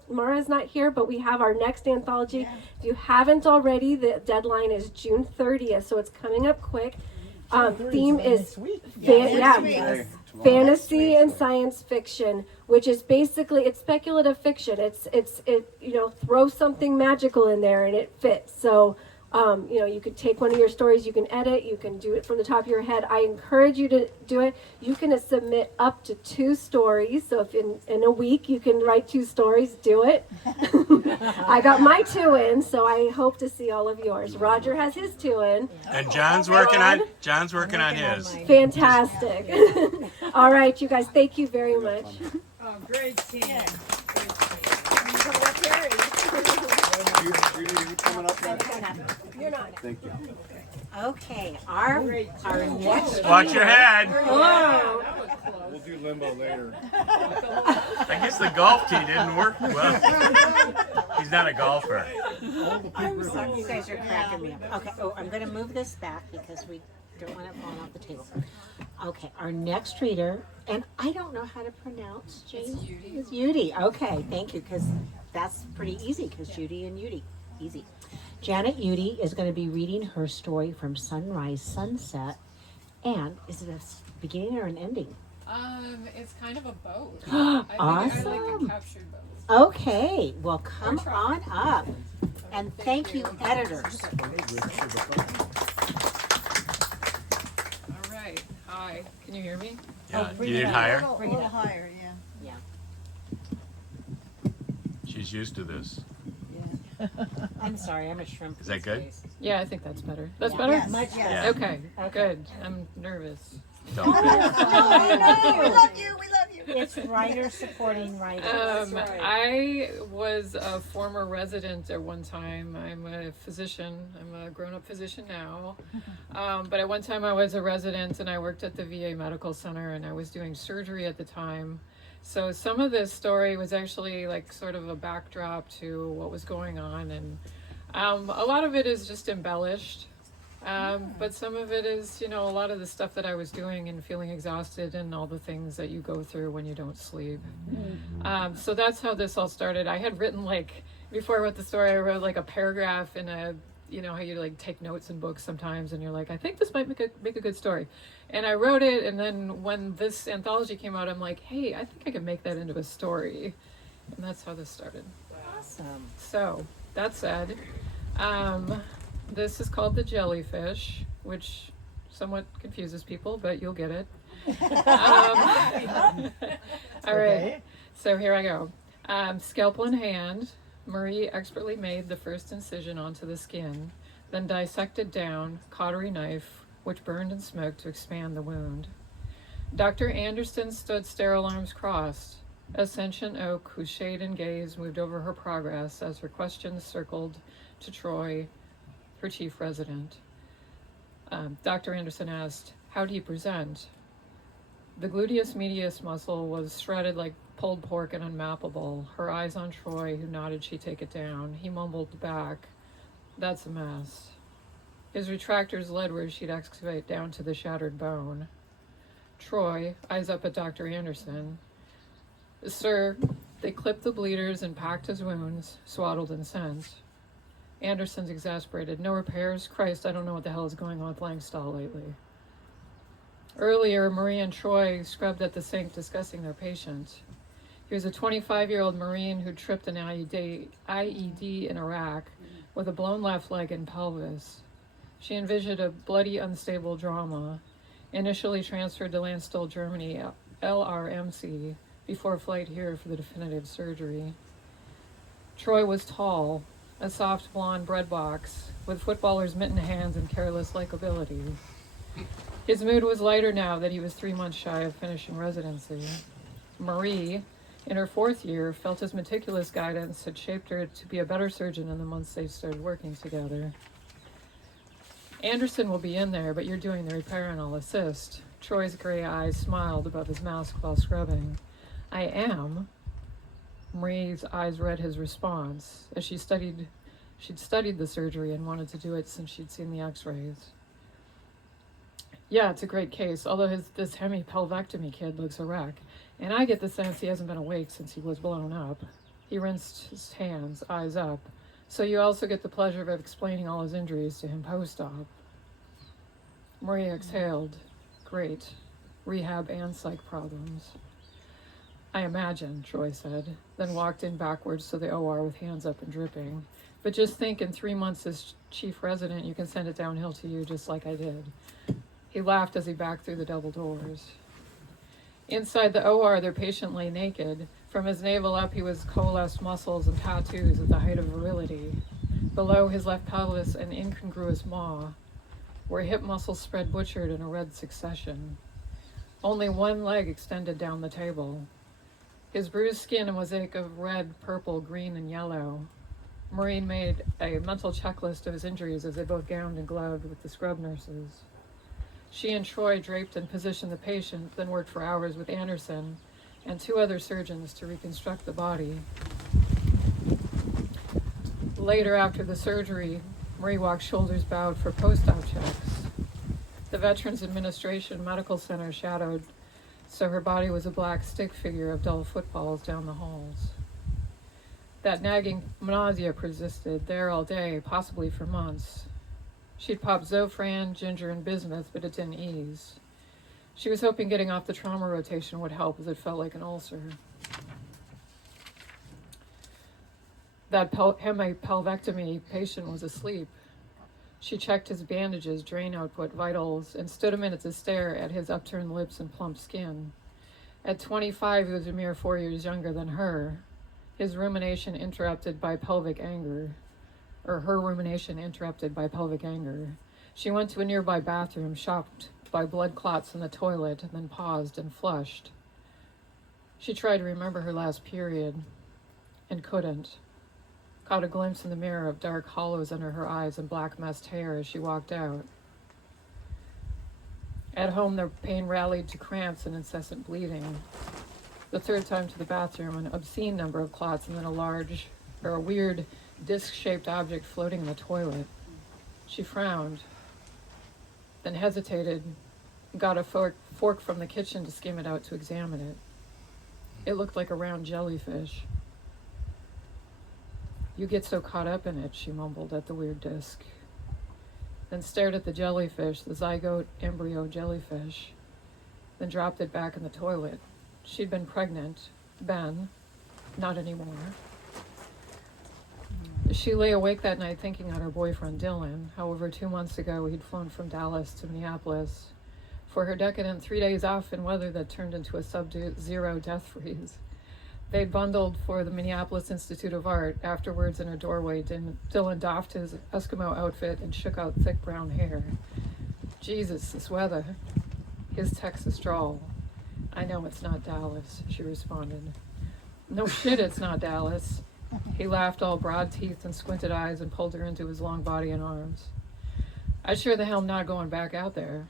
Mara's not here, but we have our next anthology. Yeah. If you haven't already, the deadline is June 30th, so it's coming up quick. Theme is fantasy and science fiction, which is basically, it's speculative fiction. It throw something magical in there and it fits. So you could take one of your stories, you can edit, you can do it from the top of your head. I encourage you to do it. You can submit up to 2 stories. So if in a week you can write 2 stories, do it. I got my 2 in, so I hope to see all of yours. Roger has his 2 in. And John's working on his. Fantastic. All right, you guys, thank you very much. Oh, great team. Yeah. Judy, are you coming up next? You're not. Thank you. Okay, our next. Watch your head. Oh. We'll do limbo later. I guess the golf tee didn't work well. He's not a golfer. I'm sorry, you guys are cracking me up. Okay, I'm going to move this back because we don't want it falling off the table. Okay, our next reader, and I don't know how to pronounce James. It's Yudi. Okay, thank you, because that's pretty easy, because Judy and Yudi, easy. Janet Yudi is going to be reading her story from Sunrise Sunset, and is it a beginning or an ending? It's kind of a boat. Awesome. I like a captured boat. Okay, well come on up, and thank you, editors. All right. Hi. Can you hear me? Yeah, you need higher? A little higher, yeah. She's used to this. I'm sorry, I'm a shrimp. Is that good? Yeah, I think that's better. That's Yeah. better? Yes, Much yes. Yeah. Okay, good. I'm nervous. Don't be. We love you. We love you. It's writers supporting writers. I was a former resident at one time. I'm a physician. I'm a grown-up physician now. But at one time I was a resident and I worked at the VA Medical Center and I was doing surgery at the time. So some of this story was actually like sort of a backdrop to what was going on, and a lot of it is just embellished. But some of it is, a lot of the stuff that I was doing and feeling exhausted and all the things that you go through when you don't sleep. So that's how this all started. I had written before I wrote the story, I wrote a paragraph in a, how you take notes in books sometimes and you're like, I think this might make a good story. And I wrote it, and then when this anthology came out, I'm like, hey, I think I could make that into a story. And that's how this started. Awesome. So, that said, this is called The Jellyfish, which somewhat confuses people, but you'll get it. All right, so here I go. Scalpel in hand, Marie expertly made the first incision onto the skin, then dissected down, cautery knife, which burned and smoked to expand the wound. Dr. Anderson stood sterile arms crossed. Ascension Oak, whose shade and gaze moved over her progress as her questions circled to Troy, her chief resident. Dr. Anderson asked, "How do you present?" The gluteus medius muscle was shredded like pulled pork and unmappable. Her eyes on Troy, who nodded she'd take it down. He mumbled back, "That's a mess." His retractors led where she'd excavate down to the shattered bone. Troy, eyes up at Dr. Anderson. "Sir," they clipped the bleeders and packed his wounds, swaddled and sent. Anderson's exasperated. "No repairs? Christ, I don't know what the hell is going on with Langstall lately." Earlier, Marie and Troy scrubbed at the sink discussing their patient. He was a 25-year-old Marine who tripped an IED in Iraq with a blown left leg and pelvis. She envisioned a bloody, unstable drama. Initially transferred to Landstuhl, Germany, LRMC, before flight here for the definitive surgery. Troy was tall, a soft blonde breadbox, with footballer's mitten hands and careless likability. His mood was lighter now that he was 3 months shy of finishing residency. Marie, in her 4th year, felt his meticulous guidance had shaped her to be a better surgeon in the months they started working together. "Anderson will be in there, but you're doing the repair and I'll assist." Troy's gray eyes smiled above his mask while scrubbing. "I am." Marie's eyes read his response, as she'd studied the surgery and wanted to do it since she'd seen the x-rays. "Yeah, it's a great case, although this hemipelvectomy kid looks a wreck, and I get the sense he hasn't been awake since he was blown up." He rinsed his hands, eyes up. "So you also get the pleasure of explaining all his injuries to him post-op." Marie exhaled. "Great. Rehab and psych problems." "I imagine," Troy said, then walked in backwards to the OR with hands up and dripping. "But just think, in 3 months as chief resident, you can send it downhill to you just like I did." He laughed as he backed through the double doors. Inside the OR, their patient lay naked. From his navel up, he was coalesced muscles and tattoos at the height of virility. Below his left pelvis, an incongruous maw, where hip muscles spread butchered in a red succession. Only one leg extended down the table. His bruised skin a mosaic of red, purple, green, and yellow. Maureen made a mental checklist of his injuries as they both gowned and gloved with the scrub nurses. She and Troy draped and positioned the patient, then worked for hours with Anderson and 2 other surgeons to reconstruct the body. Later, after the surgery, Marie walked shoulders bowed for post-op checks. The Veterans Administration Medical Center shadowed, so her body was a black stick figure of dull footballs down the halls. That nagging nausea persisted there all day, possibly for months. She'd popped Zofran, ginger, and bismuth, but it didn't ease. She was hoping getting off the trauma rotation would help, as it felt like an ulcer. That hemipelvectomy patient was asleep. She checked his bandages, drain output, vitals, and stood a minute to stare at his upturned lips and plump skin. At 25, he was a mere 4 years younger than her. His rumination interrupted by pelvic anger. Or her rumination interrupted by pelvic anger. She went to a nearby bathroom, shocked by blood clots in the toilet, and then paused and flushed. She tried to remember her last period, and couldn't. Caught a glimpse in the mirror of dark hollows under her eyes and black messed hair as she walked out. At home, their pain rallied to cramps and incessant bleeding. The 3rd time to the bathroom, an obscene number of clots, and then a weird disc-shaped object floating in the toilet. She frowned, then hesitated, and got a fork from the kitchen to skim it out to examine it. It looked like a round jellyfish. "You get so caught up in it," she mumbled at the weird disc, then stared at the jellyfish, the zygote embryo jellyfish, then dropped it back in the toilet. She'd been pregnant. Not anymore. She lay awake that night thinking on her boyfriend Dylan. However, 2 months ago, he'd flown from Dallas to Minneapolis for her decadent 3 days off in weather that turned into a sub-zero death freeze. They'd bundled for the Minneapolis Institute of Art. Afterwards, in her doorway, Dylan doffed his Eskimo outfit and shook out thick brown hair. "Jesus, this weather." His Texas drawl. "I know it's not Dallas," she responded. "No shit, it's not Dallas. He laughed all broad teeth and squinted eyes and pulled her into his long body and arms. "I'd sure the hell not going back out there."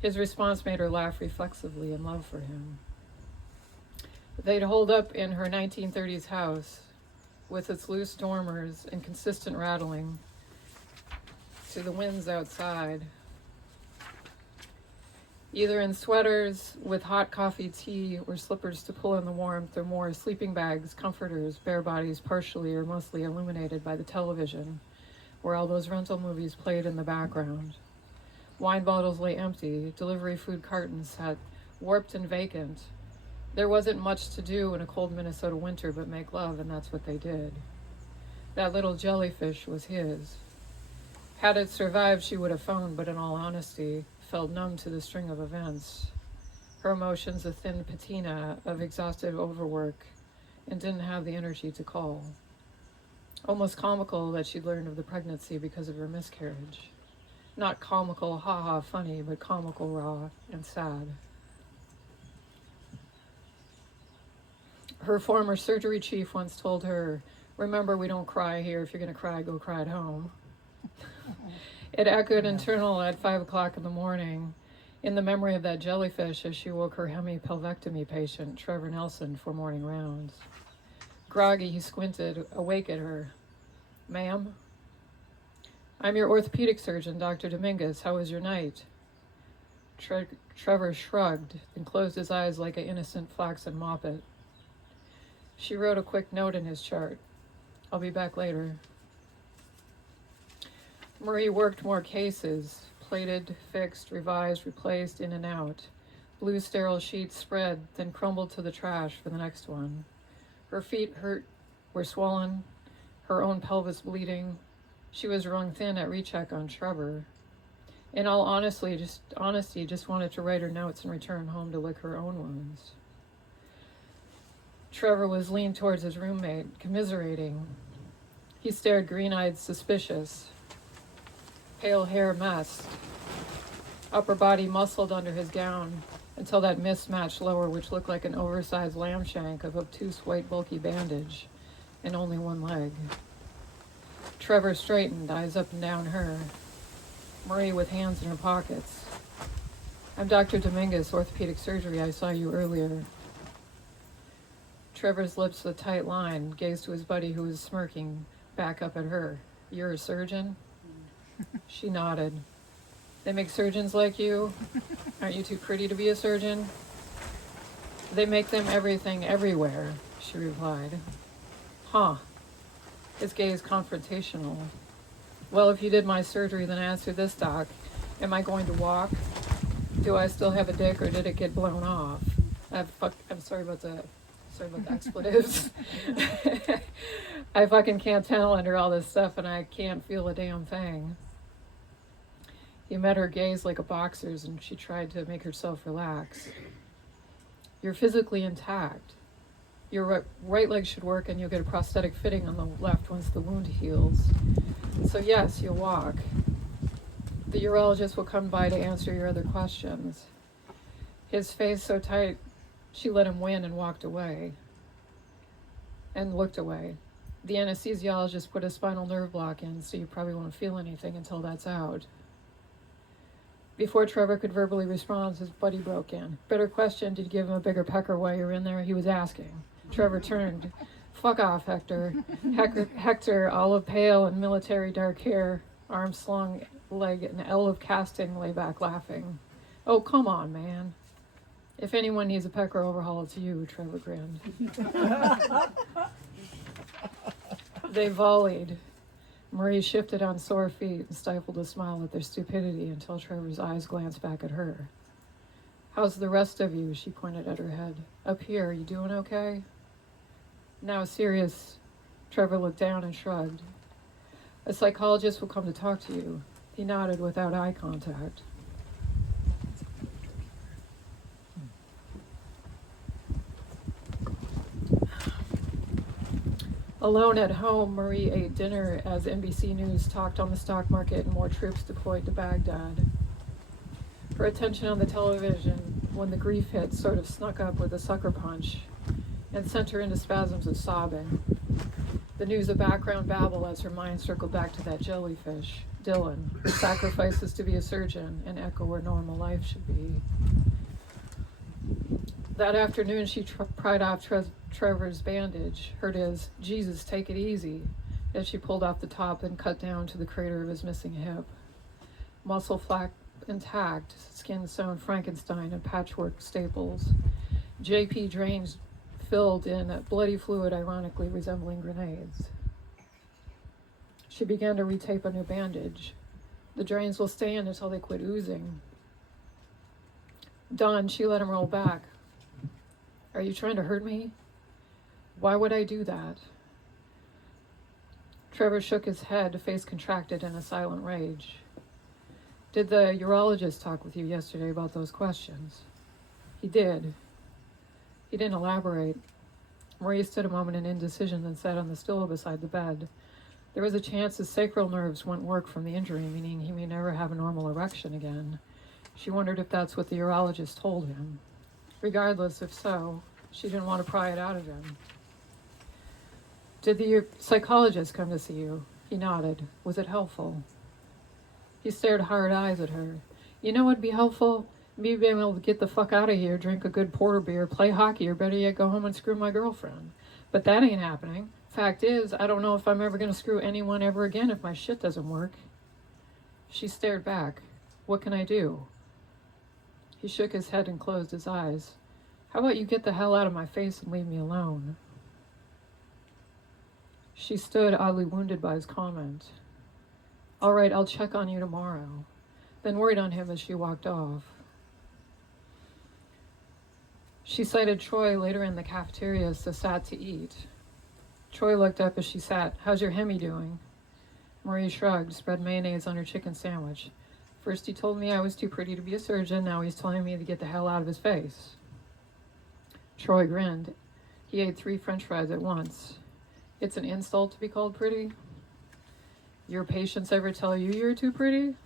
His response made her laugh reflexively in love for him. They'd holed up in her 1930s house with its loose dormers and consistent rattling to the winds outside. Either in sweaters with hot coffee, tea, or slippers to pull in the warmth, or more sleeping bags, comforters, bare bodies partially or mostly illuminated by the television, where all those rental movies played in the background. Wine bottles lay empty, delivery food cartons sat warped and vacant. There wasn't much to do in a cold Minnesota winter but make love, and that's what they did. That little jellyfish was his. Had it survived, she would have phoned, but in all honesty, felt numb to the string of events. Her emotions a thin patina of exhausted overwork, and didn't have the energy to call. Almost comical that she'd learned of the pregnancy because of her miscarriage. Not comical, ha-ha, funny, but comical, raw, and sad. Her former surgery chief once told her, "Remember, we don't cry here. If you're going to cry, go cry at home." It echoed internal at 5 o'clock in the morning in the memory of that jellyfish as she woke her hemipelvectomy patient, Trevor Nelson, for morning rounds. Groggy, he squinted, awake at her. "Ma'am?" "I'm your orthopedic surgeon, Dr. Dominguez. How was your night?" Trevor shrugged and closed his eyes like an innocent flaxen moppet. She wrote a quick note in his chart. "I'll be back later." Marie worked more cases, plated, fixed, revised, replaced, in and out. Blue sterile sheets spread, then crumbled to the trash for the next one. Her feet were swollen, her own pelvis bleeding. She was rung thin at recheck on Trevor. In all honesty, just wanted to write her notes and return home to lick her own wounds. Trevor was leaned towards his roommate, commiserating. He stared green-eyed, suspicious. Pale hair messed. Upper body muscled under his gown until that mismatched lower, which looked like an oversized lamb shank of obtuse white bulky bandage, and only one leg. Trevor straightened, eyes up and down her. Marie with hands in her pockets. "I'm Dr. Dominguez, orthopedic surgery. I saw you earlier." Trevor's lips with a tight line, gazed to his buddy who was smirking back up at her. "You're a surgeon?" She nodded. "They make surgeons like you? Aren't you too pretty to be a surgeon?" "They make them everything everywhere," she replied. "Huh." His gaze confrontational. "Well, if you did my surgery, then answer this, Doc. Am I going to walk? Do I still have a dick, or did it get blown off? I'm sorry about the expletives. I fucking can't tell under all this stuff, and I can't feel a damn thing." He met her gaze like a boxer's, and she tried to make herself relax. "You're physically intact. Your right leg should work, and you'll get a prosthetic fitting on the left once the wound heals. So yes, you'll walk. The urologist will come by to answer your other questions." His face so tight, she let him win and walked away. And looked away. "The anesthesiologist put a spinal nerve block in, so you probably won't feel anything until that's out." Before Trevor could verbally respond, his buddy broke in. "Better question, did you give him a bigger pecker while you were in there?" He was asking. Trevor turned. "Fuck off, Hector." Hector, olive pale and military dark hair, arm slung, leg an L of casting, lay back laughing. "Oh, come on, man. If anyone needs a pecker overhaul, it's you," Trevor grinned. They volleyed. Marie shifted on sore feet and stifled a smile at their stupidity until Trevor's eyes glanced back at her. "How's the rest of you?" She pointed at her head. "Up here, you doing okay?" Now serious, Trevor looked down and shrugged. "A psychologist will come to talk to you." He nodded without eye contact. Alone at home, Marie ate dinner as NBC News talked on the stock market and more troops deployed to Baghdad. Her attention on the television, when the grief hit, sort of snuck up with a sucker punch and sent her into spasms of sobbing. The news of background babble as her mind circled back to that jellyfish, Dylan, who sacrifices to be a surgeon and echo where normal life should be. That afternoon, she pried off Trevor's bandage, heard his, "Jesus, take it easy," as she pulled off the top and cut down to the crater of his missing hip. Muscle flap intact, skin sewn Frankenstein and patchwork staples. JP drains filled in bloody fluid ironically resembling grenades. She began to retape a new bandage. The drains will stay in until they quit oozing. Done, she let him roll back. "Are you trying to hurt me? Why would I do that?" Trevor shook his head, face contracted in a silent rage. "Did the urologist talk with you yesterday about those questions?" He did. He didn't elaborate. Marie stood a moment in indecision, then sat on the stool beside the bed. There was a chance his sacral nerves wouldn't work from the injury, meaning he may never have a normal erection again. She wondered if that's what the urologist told him. Regardless, if so, she didn't want to pry it out of him. "Did the psychologist come to see you?" He nodded. "Was it helpful?" He stared hard eyes at her. "You know what'd be helpful? Me being able to get the fuck out of here, drink a good porter beer, play hockey, or better yet, go home and screw my girlfriend. But that ain't happening. Fact is, I don't know if I'm ever going to screw anyone ever again if my shit doesn't work." She stared back. "What can I do?" He shook his head and closed his eyes. "How about you get the hell out of my face and leave me alone?" She stood, oddly wounded by his comment. "All right, I'll check on you tomorrow." Then worried on him as she walked off. She sighted Troy later in the cafeteria as they sat to eat. Troy looked up as she sat. "How's your Hemi doing?" Marie shrugged, spread mayonnaise on her chicken sandwich. "First he told me I was too pretty to be a surgeon, now he's telling me to get the hell out of his face." Troy grinned. He ate 3 French fries at once. "It's an insult to be called pretty?" "Your patients ever tell you you're too pretty?"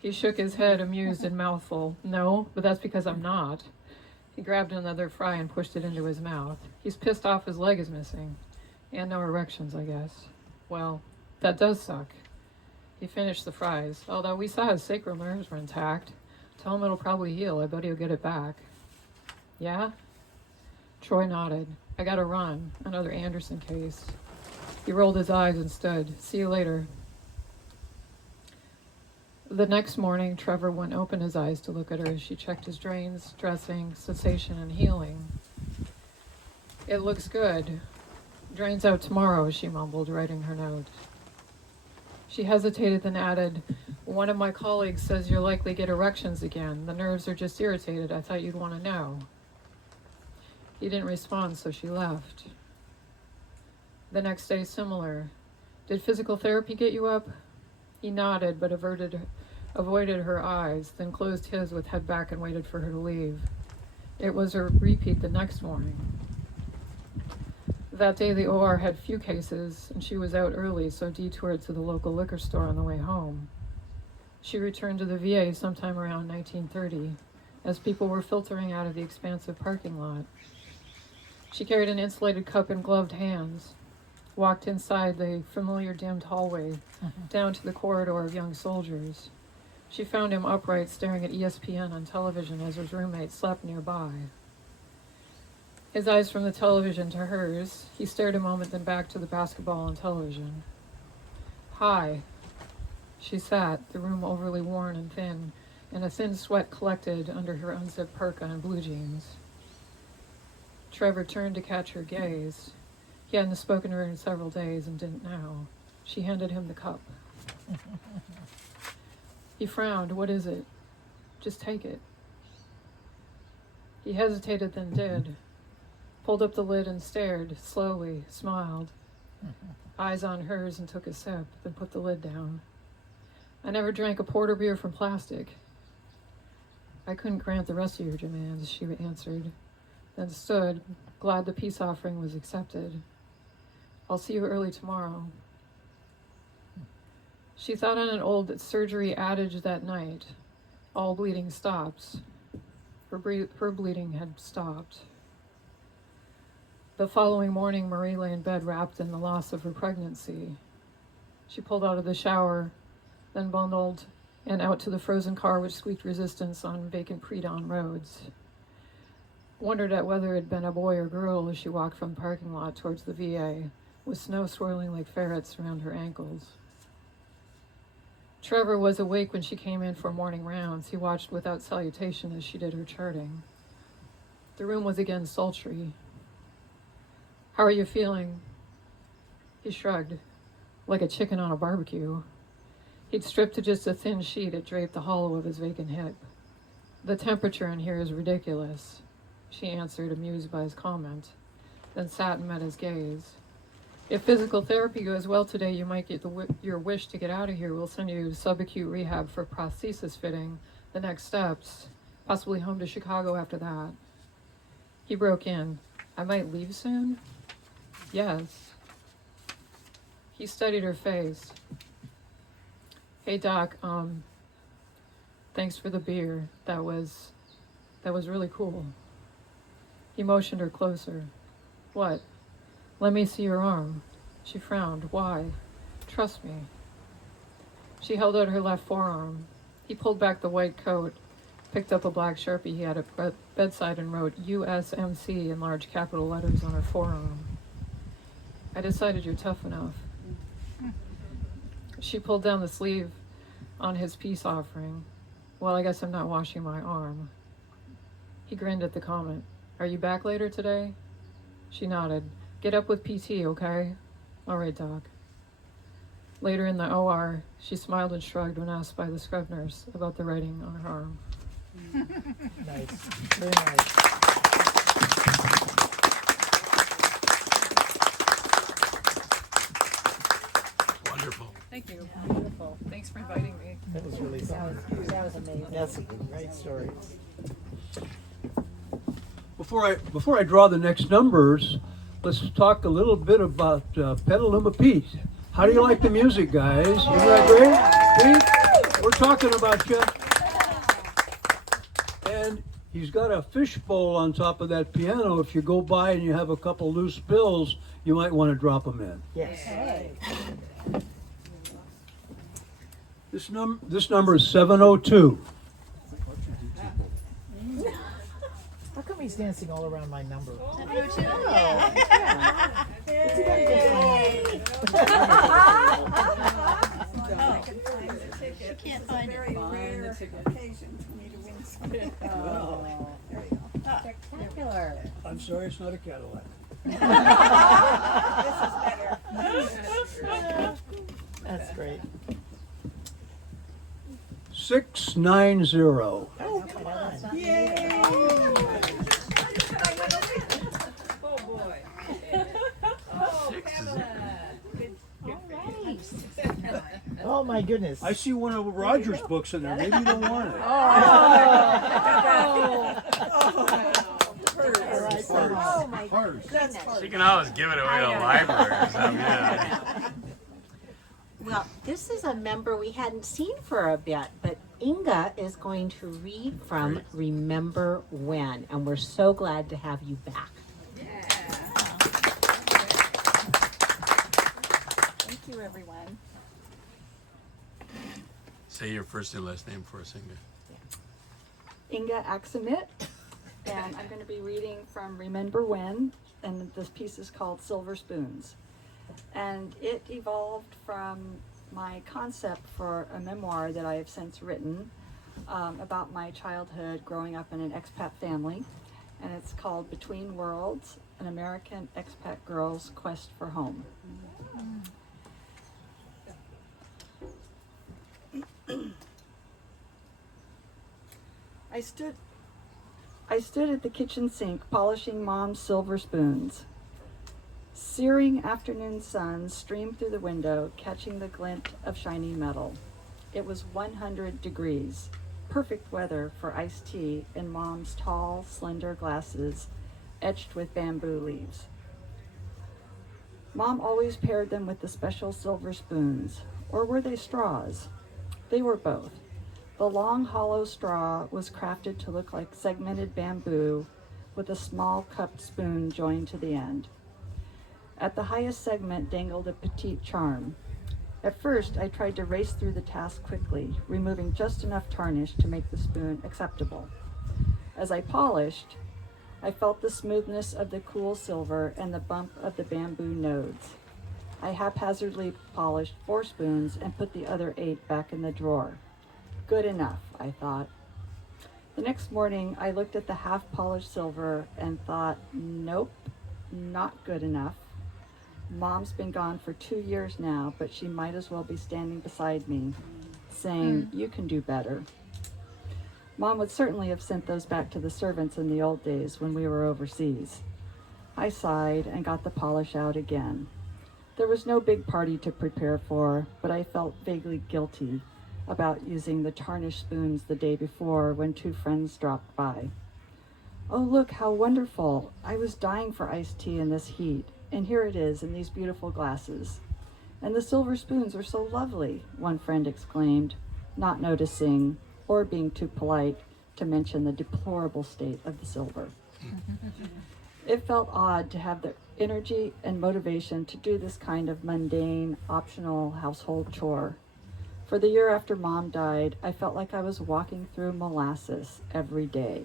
He shook his head, amused and mouthful. "No, but that's because I'm not." He grabbed another fry and pushed it into his mouth. "He's pissed off his leg is missing. And no erections, I guess." "Well, that does suck." He finished the fries. "Although we saw his sacral nerves were intact. Tell him it'll probably heal. I bet he'll get it back." "Yeah?" Troy nodded. "I gotta run. Another Anderson case." He rolled his eyes and stood. "See you later." The next morning, Trevor wouldn't open his eyes to look at her as she checked his drains, dressing, sensation, and healing. "It looks good. Drains out tomorrow," she mumbled, writing her note. She hesitated, then added, "One of my colleagues says you'll likely get erections again. The nerves are just irritated. I thought you'd want to know." He didn't respond, so she left. The next day, similar. "Did physical therapy get you up?" He nodded, but avoided her eyes, then closed his with head back and waited for her to leave. It was a repeat the next morning. That day, the OR had few cases, and she was out early, so detoured to the local liquor store on the way home. She returned to the VA sometime around 1930, as people were filtering out of the expansive parking lot. She carried an insulated cup in gloved hands, walked inside the familiar dimmed hallway, down to the corridor of young soldiers. She found him upright, staring at ESPN on television as his roommate slept nearby. His eyes from the television to hers. He stared a moment, then back to the basketball on television. "Hi." She sat, the room overly worn and thin, and a thin sweat collected under her unzipped parka and blue jeans. Trevor turned to catch her gaze. He hadn't spoken to her in several days and didn't now. She handed him the cup. He frowned. "What is it?" "Just take it." He hesitated, then did. Pulled up the lid and stared, slowly, smiled. Eyes on hers, and took a sip, then put the lid down. "I never drank a porter beer from plastic." "I couldn't grant the rest of your demands," she answered, then stood, glad the peace offering was accepted. "I'll see you early tomorrow." She thought on an old surgery adage that night. All bleeding stops. Her bleeding had stopped. The following morning, Marie lay in bed wrapped in the loss of her pregnancy. She pulled out of the shower, then bundled and out to the frozen car which squeaked resistance on vacant pre-dawn roads. Wondered at whether it had been a boy or girl as she walked from the parking lot towards the VA, with snow swirling like ferrets around her ankles. Trevor was awake when she came in for morning rounds. He watched without salutation as she did her charting. The room was again sultry. "How are you feeling?" He shrugged, like a chicken on a barbecue. He'd stripped to just a thin sheet that draped the hollow of his vacant hip. "The temperature in here is ridiculous," she answered, amused by his comment, then sat and met his gaze. "If physical therapy goes well today, you might get your wish to get out of here. We'll send you to subacute rehab for prosthesis fitting. The next steps, possibly home to Chicago after that." He broke in. "I might leave soon?" "Yes." He studied her face. "Hey Doc, thanks for the beer. That was really cool." He motioned her closer. "What?" "Let me see your arm." She frowned. "Why?" "Trust me." She held out her left forearm. He pulled back the white coat, picked up a black Sharpie he had at bedside and wrote USMC in large capital letters on her forearm. "I decided you're tough enough." She pulled down the sleeve on his peace offering. "Well, I guess I'm not washing my arm." He grinned at the comment. "Are you back later today?" She nodded. "Get up with PT, okay?" "All right, Doc." Later in the OR, she smiled and shrugged when asked by the scrub nurse about the writing on her arm. Nice. Very nice. Wonderful. Thank you. Wonderful. Thanks for inviting me. That was really fun. That was amazing. That's a great story. Before I draw the next numbers, let's talk a little bit about Petaluma Pete. How do you like the music, guys? Isn't that great? Pete, we're talking about you. And he's got a fishbowl on top of that piano. If you go by and you have a couple loose bills, you might want to drop them in. Yes. This number is 702. How come he's dancing all around my number? She can't find it. Very rare occasion for me to win something. Oh, there you go. Spectacular. I'm sorry, it's not a Cadillac. This is better. That's great. 690. Oh, come on. Yay! Oh boy. Six is it? Oh, my goodness. I see one of Roger's books in there. Maybe you don't want it. Oh my goodness. She can always give it away to the library or something. Yeah. Well, this is a member we hadn't seen for a bit, but Inga is going to read from Remember When, and we're so glad to have you back. Thank you, everyone. Say your first and last name for us, Inga. Inga Aksamit, and I'm going to be reading from Remember When, and this piece is called Silver Spoons. And it evolved from my concept for a memoir that I have since written about my childhood growing up in an expat family, and it's called Between Worlds, an American expat girl's quest for home. I stood at the kitchen sink polishing Mom's silver spoons. Searing afternoon sun streamed through the window, catching the glint of shiny metal. It was 100 degrees, perfect weather for iced tea in Mom's tall, slender glasses, etched with bamboo leaves. Mom always paired them with the special silver spoons, or were they straws? They were both. The long, hollow straw was crafted to look like segmented bamboo, with a small cupped spoon joined to the end. At the highest segment dangled a petite charm. At first, I tried to race through the task quickly, removing just enough tarnish to make the spoon acceptable. As I polished, I felt the smoothness of the cool silver and the bump of the bamboo nodes. I haphazardly polished 4 spoons and put the other 8 back in the drawer. Good enough, I thought. The next morning, I looked at the half-polished silver and thought, nope, not good enough. Mom's been gone for 2 years now, but she might as well be standing beside me, saying, you can do better. Mom would certainly have sent those back to the servants in the old days when we were overseas. I sighed and got the polish out again. There was no big party to prepare for, but I felt vaguely guilty about using the tarnished spoons the day before when 2 friends dropped by. Oh, look how wonderful. I was dying for iced tea in this heat, and here it is in these beautiful glasses. And the silver spoons are so lovely, one friend exclaimed, not noticing or being too polite to mention the deplorable state of the silver. It felt odd to have the energy and motivation to do this kind of mundane, optional household chore. For the year after Mom died, I felt like I was walking through molasses every day,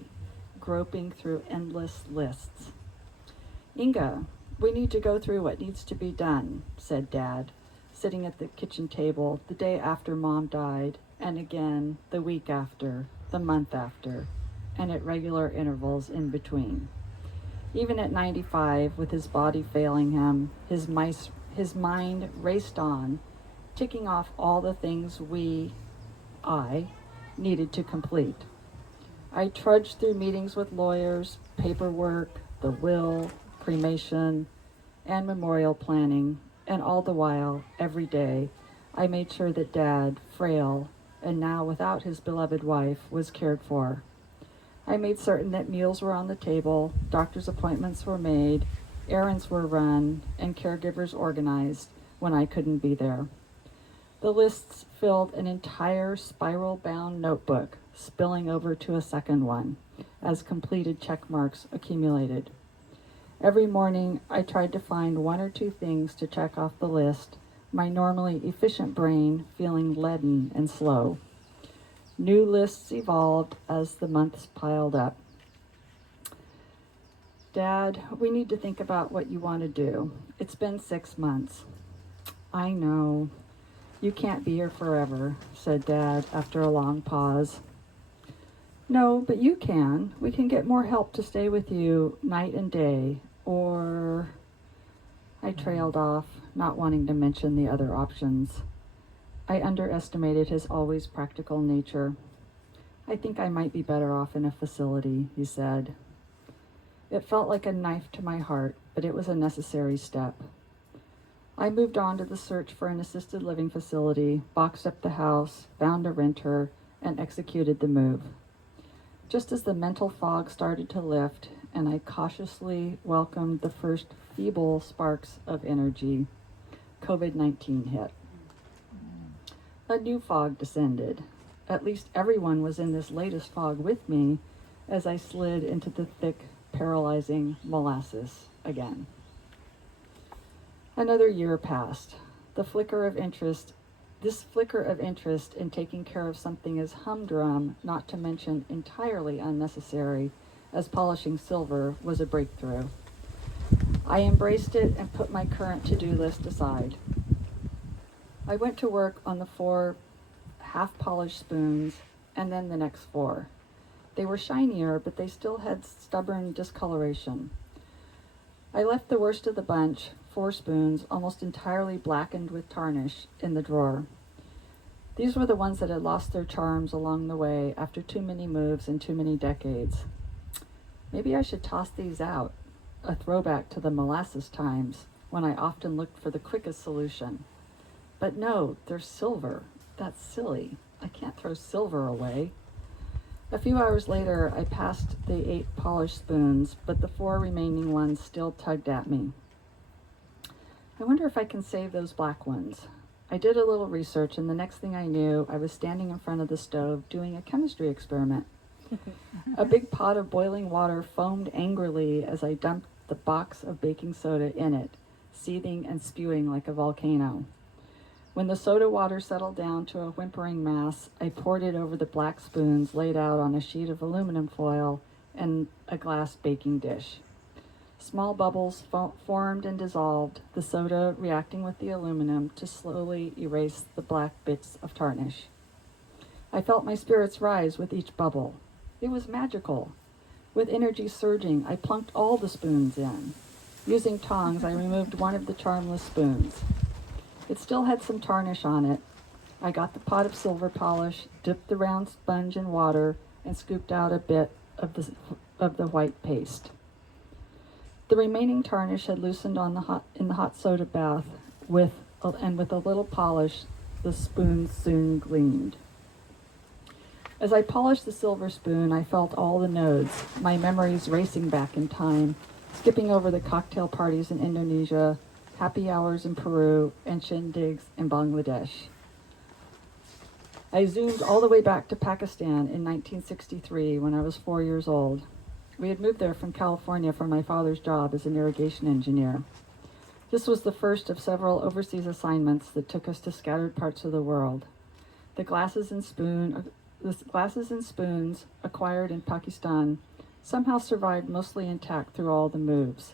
groping through endless lists. Inga, we need to go through what needs to be done, said Dad, sitting at the kitchen table the day after Mom died, and again the week after, the month after, and at regular intervals in between. Even at 95, with his body failing him, his mind raced on, ticking off all the things I, needed to complete. I trudged through meetings with lawyers, paperwork, the will, cremation, and memorial planning, and all the while, every day, I made sure that Dad, frail, and now without his beloved wife, was cared for. I made certain that meals were on the table, doctor's appointments were made, errands were run, and caregivers organized when I couldn't be there. The lists filled an entire spiral-bound notebook, spilling over to a second one, as completed check marks accumulated. Every morning, I tried to find 1 or 2 things to check off the list, my normally efficient brain feeling leaden and slow. New lists evolved as the months piled up. Dad, we need to think about what you want to do. It's been 6 months. I know. You can't be here forever, said Dad after a long pause. No, but you can. We can get more help to stay with you night and day, or... I trailed off, not wanting to mention the other options. I underestimated his always practical nature. I think I might be better off in a facility, he said. It felt like a knife to my heart, but it was a necessary step. I moved on to the search for an assisted living facility, boxed up the house, found a renter, and executed the move. Just as the mental fog started to lift, and I cautiously welcomed the first feeble sparks of energy, COVID-19 hit. A new fog descended. At least everyone was in this latest fog with me as I slid into the thick, paralyzing molasses again. Another year passed. This flicker of interest in taking care of something as humdrum, not to mention entirely unnecessary, as polishing silver was a breakthrough. I embraced it and put my current to-do list aside. I went to work on the 4 half-polished spoons and then the next 4. They were shinier, but they still had stubborn discoloration. I left the worst of the bunch, 4 spoons, almost entirely blackened with tarnish, in the drawer. These were the ones that had lost their charms along the way after too many moves and too many decades. Maybe I should toss these out, a throwback to the molasses times when I often looked for the quickest solution. But no, they're silver. That's silly. I can't throw silver away. A few hours later, I passed the 8 polished spoons, but the 4 remaining ones still tugged at me. I wonder if I can save those black ones. I did a little research, and the next thing I knew, I was standing in front of the stove doing a chemistry experiment. A big pot of boiling water foamed angrily as I dumped the box of baking soda in it, seething and spewing like a volcano. When the soda water settled down to a whimpering mass, I poured it over the black spoons laid out on a sheet of aluminum foil and a glass baking dish. Small bubbles formed and dissolved, the soda reacting with the aluminum to slowly erase the black bits of tarnish. I felt my spirits rise with each bubble. It was magical. With energy surging, I plunked all the spoons in. Using tongs, I removed one of the charmless spoons. It still had some tarnish on it. I got the pot of silver polish, dipped the round sponge in water, and scooped out a bit of the white paste. The remaining tarnish had loosened in the hot soda bath, with a little polish, the spoons soon gleamed. As I polished the silver spoon, I felt all the nodes, my memories racing back in time, skipping over the cocktail parties in Indonesia, happy hours in Peru, and shindigs in Bangladesh. I zoomed all the way back to Pakistan in 1963 when I was 4 years old. We had moved there from California for my father's job as an irrigation engineer. This was the first of several overseas assignments that took us to scattered parts of the world. The glasses and spoons acquired in Pakistan somehow survived mostly intact through all the moves.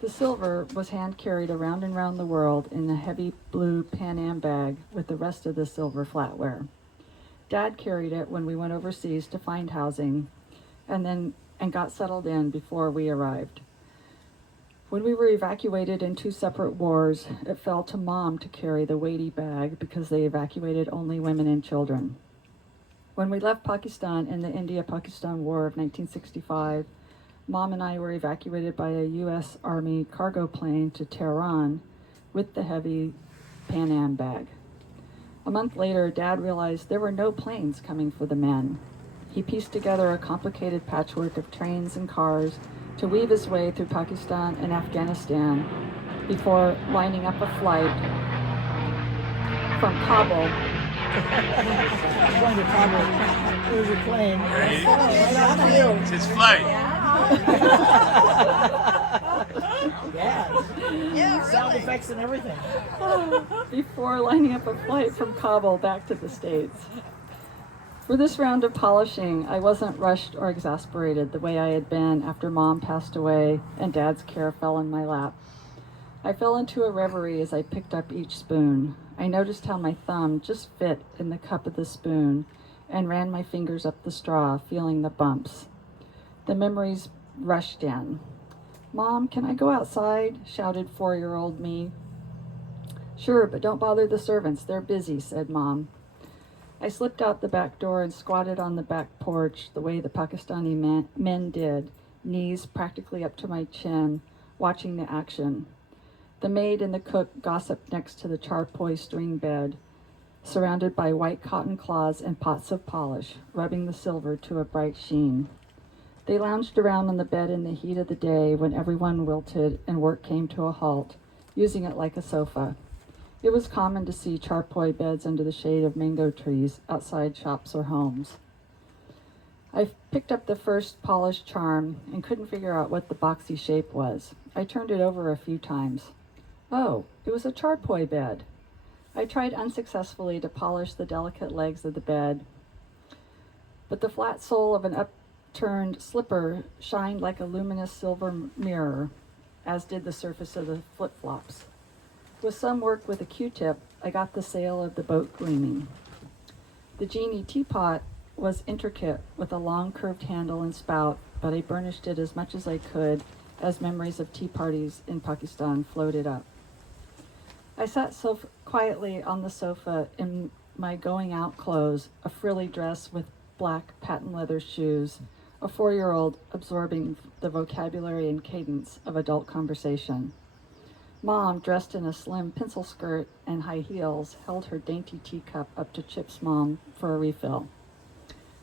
The silver was hand-carried around and round the world in a heavy blue Pan Am bag with the rest of the silver flatware. Dad carried it when we went overseas to find housing and got settled in before we arrived. When we were evacuated in 2 separate wars, it fell to Mom to carry the weighty bag because they evacuated only women and children. When we left Pakistan in the India-Pakistan War of 1965, Mom and I were evacuated by a U.S. Army cargo plane to Tehran with the heavy Pan Am bag. A month later, Dad realized there were no planes coming for the men. He pieced together a complicated patchwork of trains and cars to weave his way through Pakistan and Afghanistan before lining up a flight from Kabul. Going to Kabul. There's a plane. It's his flight. Yeah, sound effects and everything. Before lining up a flight from Kabul back to the States. For this round of polishing, I wasn't rushed or exasperated the way I had been after Mom passed away and Dad's care fell in my lap. I fell into a reverie as I picked up each spoon. I noticed how my thumb just fit in the cup of the spoon and ran my fingers up the straw, feeling the bumps. The memories rushed in. "Mom, can I go outside?" shouted 4-year-old me. "Sure, but don't bother the servants. They're busy," said Mom. I slipped out the back door and squatted on the back porch the way the Pakistani men did, knees practically up to my chin, watching the action. The maid and the cook gossiped next to the charpoy string bed, surrounded by white cotton cloths and pots of polish, rubbing the silver to a bright sheen. They lounged around on the bed in the heat of the day when everyone wilted and work came to a halt, using it like a sofa. It was common to see charpoy beds under the shade of mango trees outside shops or homes. I picked up the first polished charm and couldn't figure out what the boxy shape was. I turned it over a few times. Oh, it was a charpoy bed. I tried unsuccessfully to polish the delicate legs of the bed, but the flat sole of an upturned slipper shined like a luminous silver mirror, as did the surface of the flip-flops. With some work with a Q-tip, I got the sail of the boat gleaming. The genie teapot was intricate with a long curved handle and spout, but I burnished it as much as I could as memories of tea parties in Pakistan floated up. I sat quietly on the sofa in my going out clothes, a frilly dress with black patent leather shoes, a 4-year-old absorbing the vocabulary and cadence of adult conversation. Mom, dressed in a slim pencil skirt and high heels, held her dainty teacup up to Chip's mom for a refill.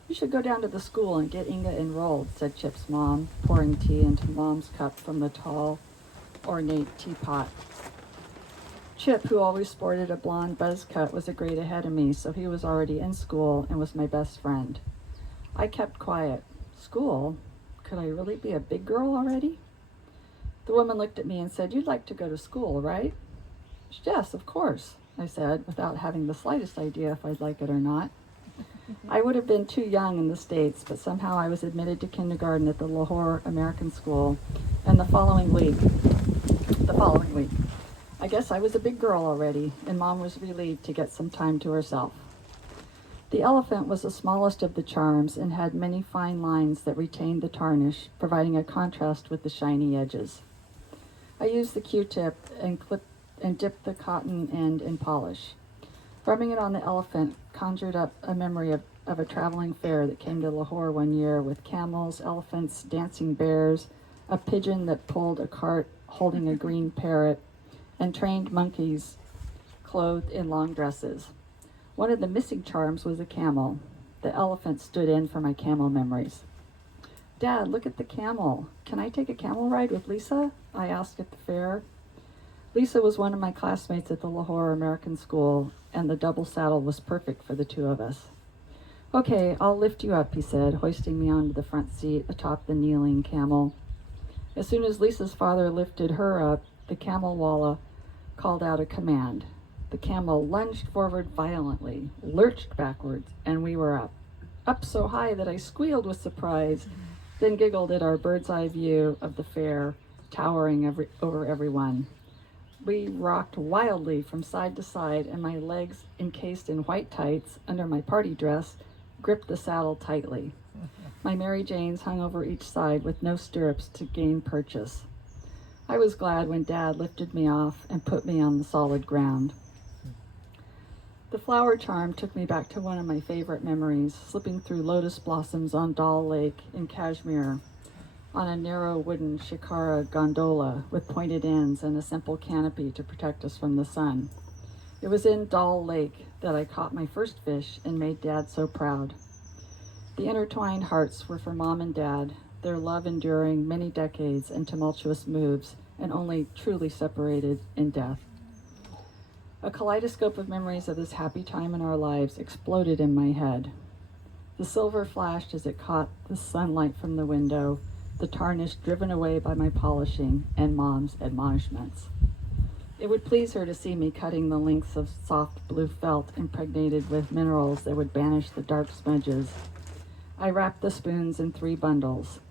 "You should go down to the school and get Inga enrolled," said Chip's mom, pouring tea into Mom's cup from the tall, ornate teapot. Chip, who always sported a blonde buzz cut, was a grade ahead of me, so he was already in school and was my best friend. I kept quiet. School? Could I really be a big girl already? The woman looked at me and said, "You'd like to go to school, right?" "Yes, of course," I said, without having the slightest idea if I'd like it or not. I would have been too young in the States, but somehow I was admitted to kindergarten at the Lahore American School, and the following week, I guess I was a big girl already, and Mom was relieved to get some time to herself. The elephant was the smallest of the charms and had many fine lines that retained the tarnish, providing a contrast with the shiny edges. I used the Q-tip and dipped the cotton end in polish. Rubbing it on the elephant conjured up a memory of a traveling fair that came to Lahore one year with camels, elephants, dancing bears, a pigeon that pulled a cart holding a green parrot, and trained monkeys clothed in long dresses. One of the missing charms was a camel. The elephant stood in for my camel memories. "Dad, look at the camel. Can I take a camel ride with Lisa?" I asked at the fair. Lisa was one of my classmates at the Lahore American School, and the double saddle was perfect for the two of us. "Okay, I'll lift you up," he said, hoisting me onto the front seat atop the kneeling camel. As soon as Lisa's father lifted her up, the camel walla called out a command. The camel lunged forward violently, lurched backwards, and we were up. Up so high that I squealed with surprise, then giggled at our bird's eye view of the fair, towering over everyone. We rocked wildly from side to side, and my legs, encased in white tights under my party dress, gripped the saddle tightly. My Mary Janes hung over each side with no stirrups to gain purchase. I was glad when Dad lifted me off and put me on the solid ground. The flower charm took me back to one of my favorite memories, slipping through lotus blossoms on Dal Lake in Kashmir, on a narrow wooden shikara gondola with pointed ends and a simple canopy to protect us from the sun. It was in Dal Lake that I caught my first fish and made Dad so proud. The intertwined hearts were for Mom and Dad, their love enduring many decades and tumultuous moves, and only truly separated in death. A kaleidoscope of memories of this happy time in our lives exploded in my head. The silver flashed as it caught the sunlight from the window, the tarnish driven away by my polishing and Mom's admonishments. It would please her to see me cutting the lengths of soft blue felt impregnated with minerals that would banish the dark smudges. I wrapped the spoons in 3 bundles.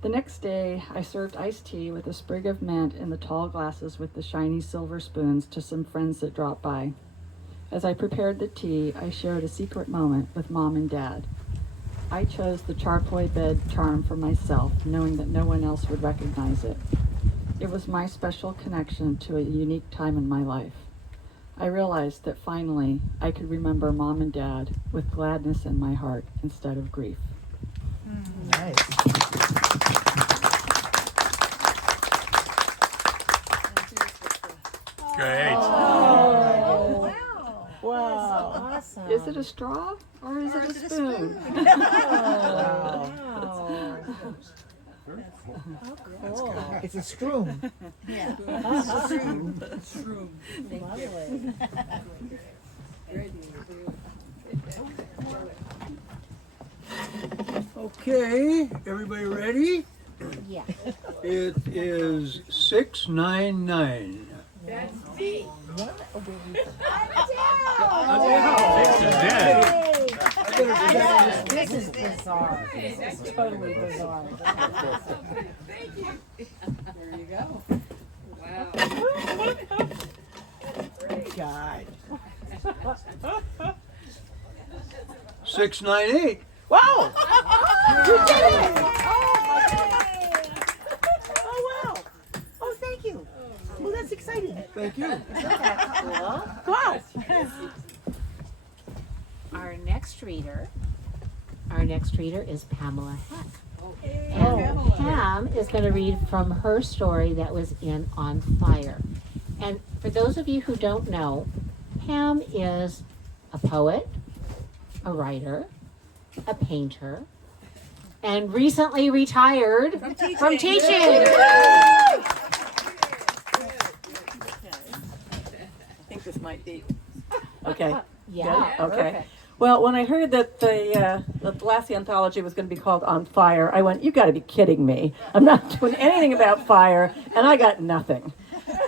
The next day, I served iced tea with a sprig of mint in the tall glasses with the shiny silver spoons to some friends that dropped by. As I prepared the tea, I shared a secret moment with Mom and Dad. I chose the charpoy bed charm for myself, knowing that no one else would recognize it. It was my special connection to a unique time in my life. I realized that finally I could remember Mom and Dad with gladness in my heart instead of grief. Nice. Great. Oh, wow. Wow. Awesome. Is it a straw or is it a spoon? Wow. Cool. It's a stroom. Yeah. Lovely. Okay, everybody ready? Yeah. It is 699. That's me. This is bizarre. This is totally bizarre. Thank you. There you go. Wow. God. 698. Wow! You did it! Oh, wow. Oh, thank you. Well, that's exciting. Thank you. Wow. Our next reader is Pamela Heck. Hey, And Pam is going to read from her story that was in On Fire. And for those of you who don't know, Pam is a poet, a writer, a painter, and recently retired from teaching. I think this might be. Okay. Yeah. Okay. Well, when I heard that the last anthology was going to be called On Fire, I went, "You got to be kidding me. I'm not doing anything about fire," and I got nothing.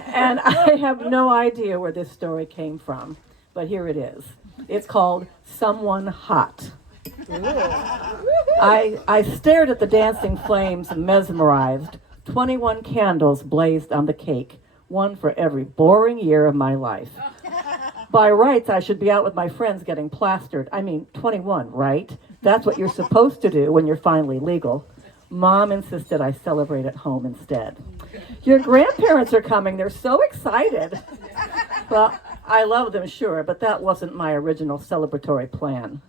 And I have no idea where this story came from, but here it is. It's called Someone Hot. I stared at the dancing flames, mesmerized. 21 candles blazed on the cake, one for every boring year of my life. By rights, I should be out with my friends getting plastered. I mean, 21, right? That's what you're supposed to do when you're finally legal. Mom insisted I celebrate at home instead. Your grandparents are coming. They're so excited. Well, I love them, sure, but that wasn't my original celebratory plan.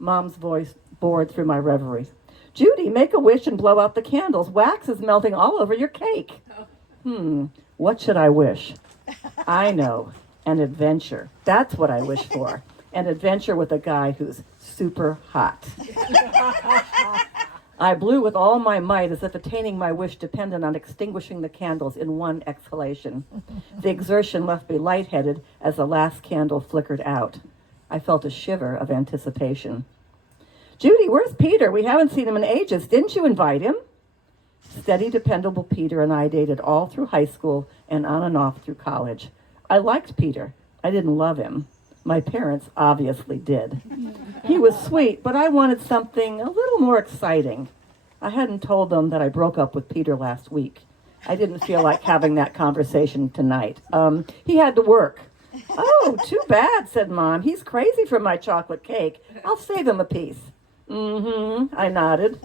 Mom's voice bored through my reverie. "Judy, make a wish and blow out the candles. Wax is melting all over your cake." What should I wish? I know. An adventure. That's what I wish for. An adventure with a guy who's super hot. I blew with all my might as if attaining my wish depended on extinguishing the candles in one exhalation. The exertion left me lightheaded as the last candle flickered out. I felt a shiver of anticipation. "Judy, where's Peter? We haven't seen him in ages. Didn't you invite him?" Steady, dependable Peter and I dated all through high school and on and off through college. I liked Peter. I didn't love him. My parents obviously did. He was sweet, but I wanted something a little more exciting. I hadn't told them that I broke up with Peter last week. I didn't feel like having that conversation tonight. He had to work. "Oh, too bad," said Mom. "He's crazy for my chocolate cake. I'll save him a piece." I nodded.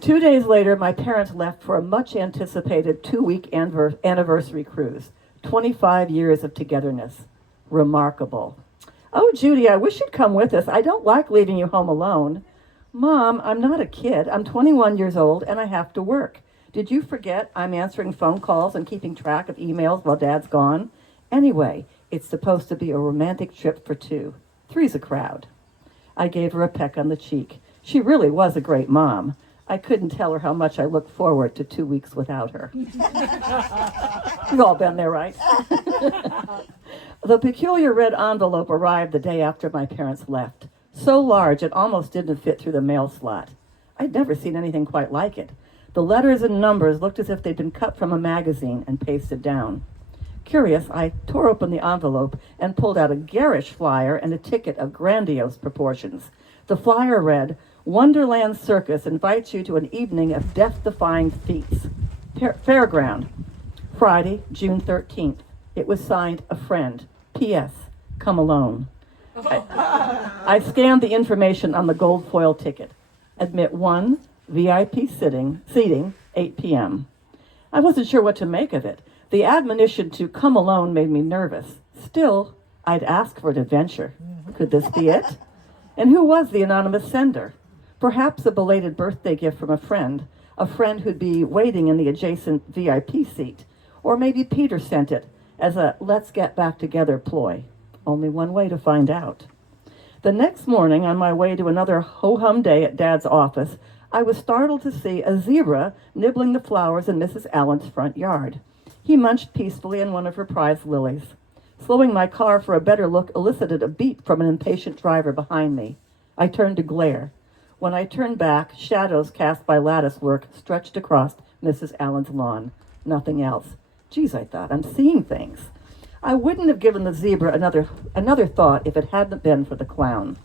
2 days later, my parents left for a much-anticipated 2-week anniversary cruise. 25 years of togetherness. Remarkable. "Oh, Judy, I wish you'd come with us. I don't like leaving you home alone." "Mom, I'm not a kid. I'm 21 years old, and I have to work. Did you forget I'm answering phone calls and keeping track of emails while Dad's gone? Anyway, it's supposed to be a romantic trip for two. 3's a crowd." I gave her a peck on the cheek. She really was a great mom. I couldn't tell her how much I looked forward to 2 weeks without her. We've all been there, right? The peculiar red envelope arrived the day after my parents left. So large it almost didn't fit through the mail slot. I'd never seen anything quite like it. The letters and numbers looked as if they'd been cut from a magazine and pasted down. Curious, I tore open the envelope and pulled out a garish flyer and a ticket of grandiose proportions. The flyer read, "Wonderland Circus invites you to an evening of death-defying feats. Fairground, Friday, June 13th. It was signed a friend. P.S. Come alone." I scanned the information on the gold foil ticket. Admit 1, VIP seating, 8 p.m. I wasn't sure what to make of it. The admonition to come alone made me nervous. Still, I'd asked for an adventure. Could this be it? And who was the anonymous sender? Perhaps a belated birthday gift from a friend who'd be waiting in the adjacent VIP seat. Or maybe Peter sent it as a let's get back together ploy. Only one way to find out. The next morning, on my way to another ho-hum day at Dad's office, I was startled to see a zebra nibbling the flowers in Mrs. Allen's front yard. He munched peacefully on one of her prize lilies. Slowing my car for a better look elicited a beep from an impatient driver behind me. I turned to glare. When I turned back, shadows cast by lattice work stretched across Mrs. Allen's lawn. Nothing else. Geez, I thought, I'm seeing things. I wouldn't have given the zebra another thought if it hadn't been for the clown.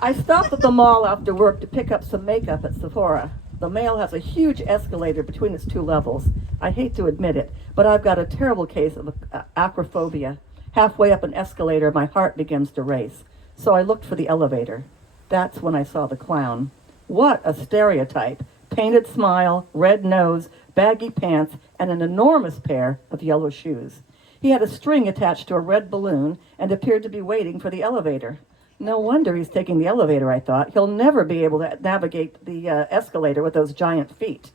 I stopped at the mall after work to pick up some makeup at Sephora. The mall has a huge escalator between its 2 levels. I hate to admit it, but I've got a terrible case of acrophobia. Halfway up an escalator, my heart begins to race. So I looked for the elevator. That's when I saw the clown. What a stereotype. Painted smile, red nose, baggy pants, and an enormous pair of yellow shoes. He had a string attached to a red balloon and appeared to be waiting for the elevator. No wonder he's taking the elevator, I thought. He'll never be able to navigate the escalator with those giant feet.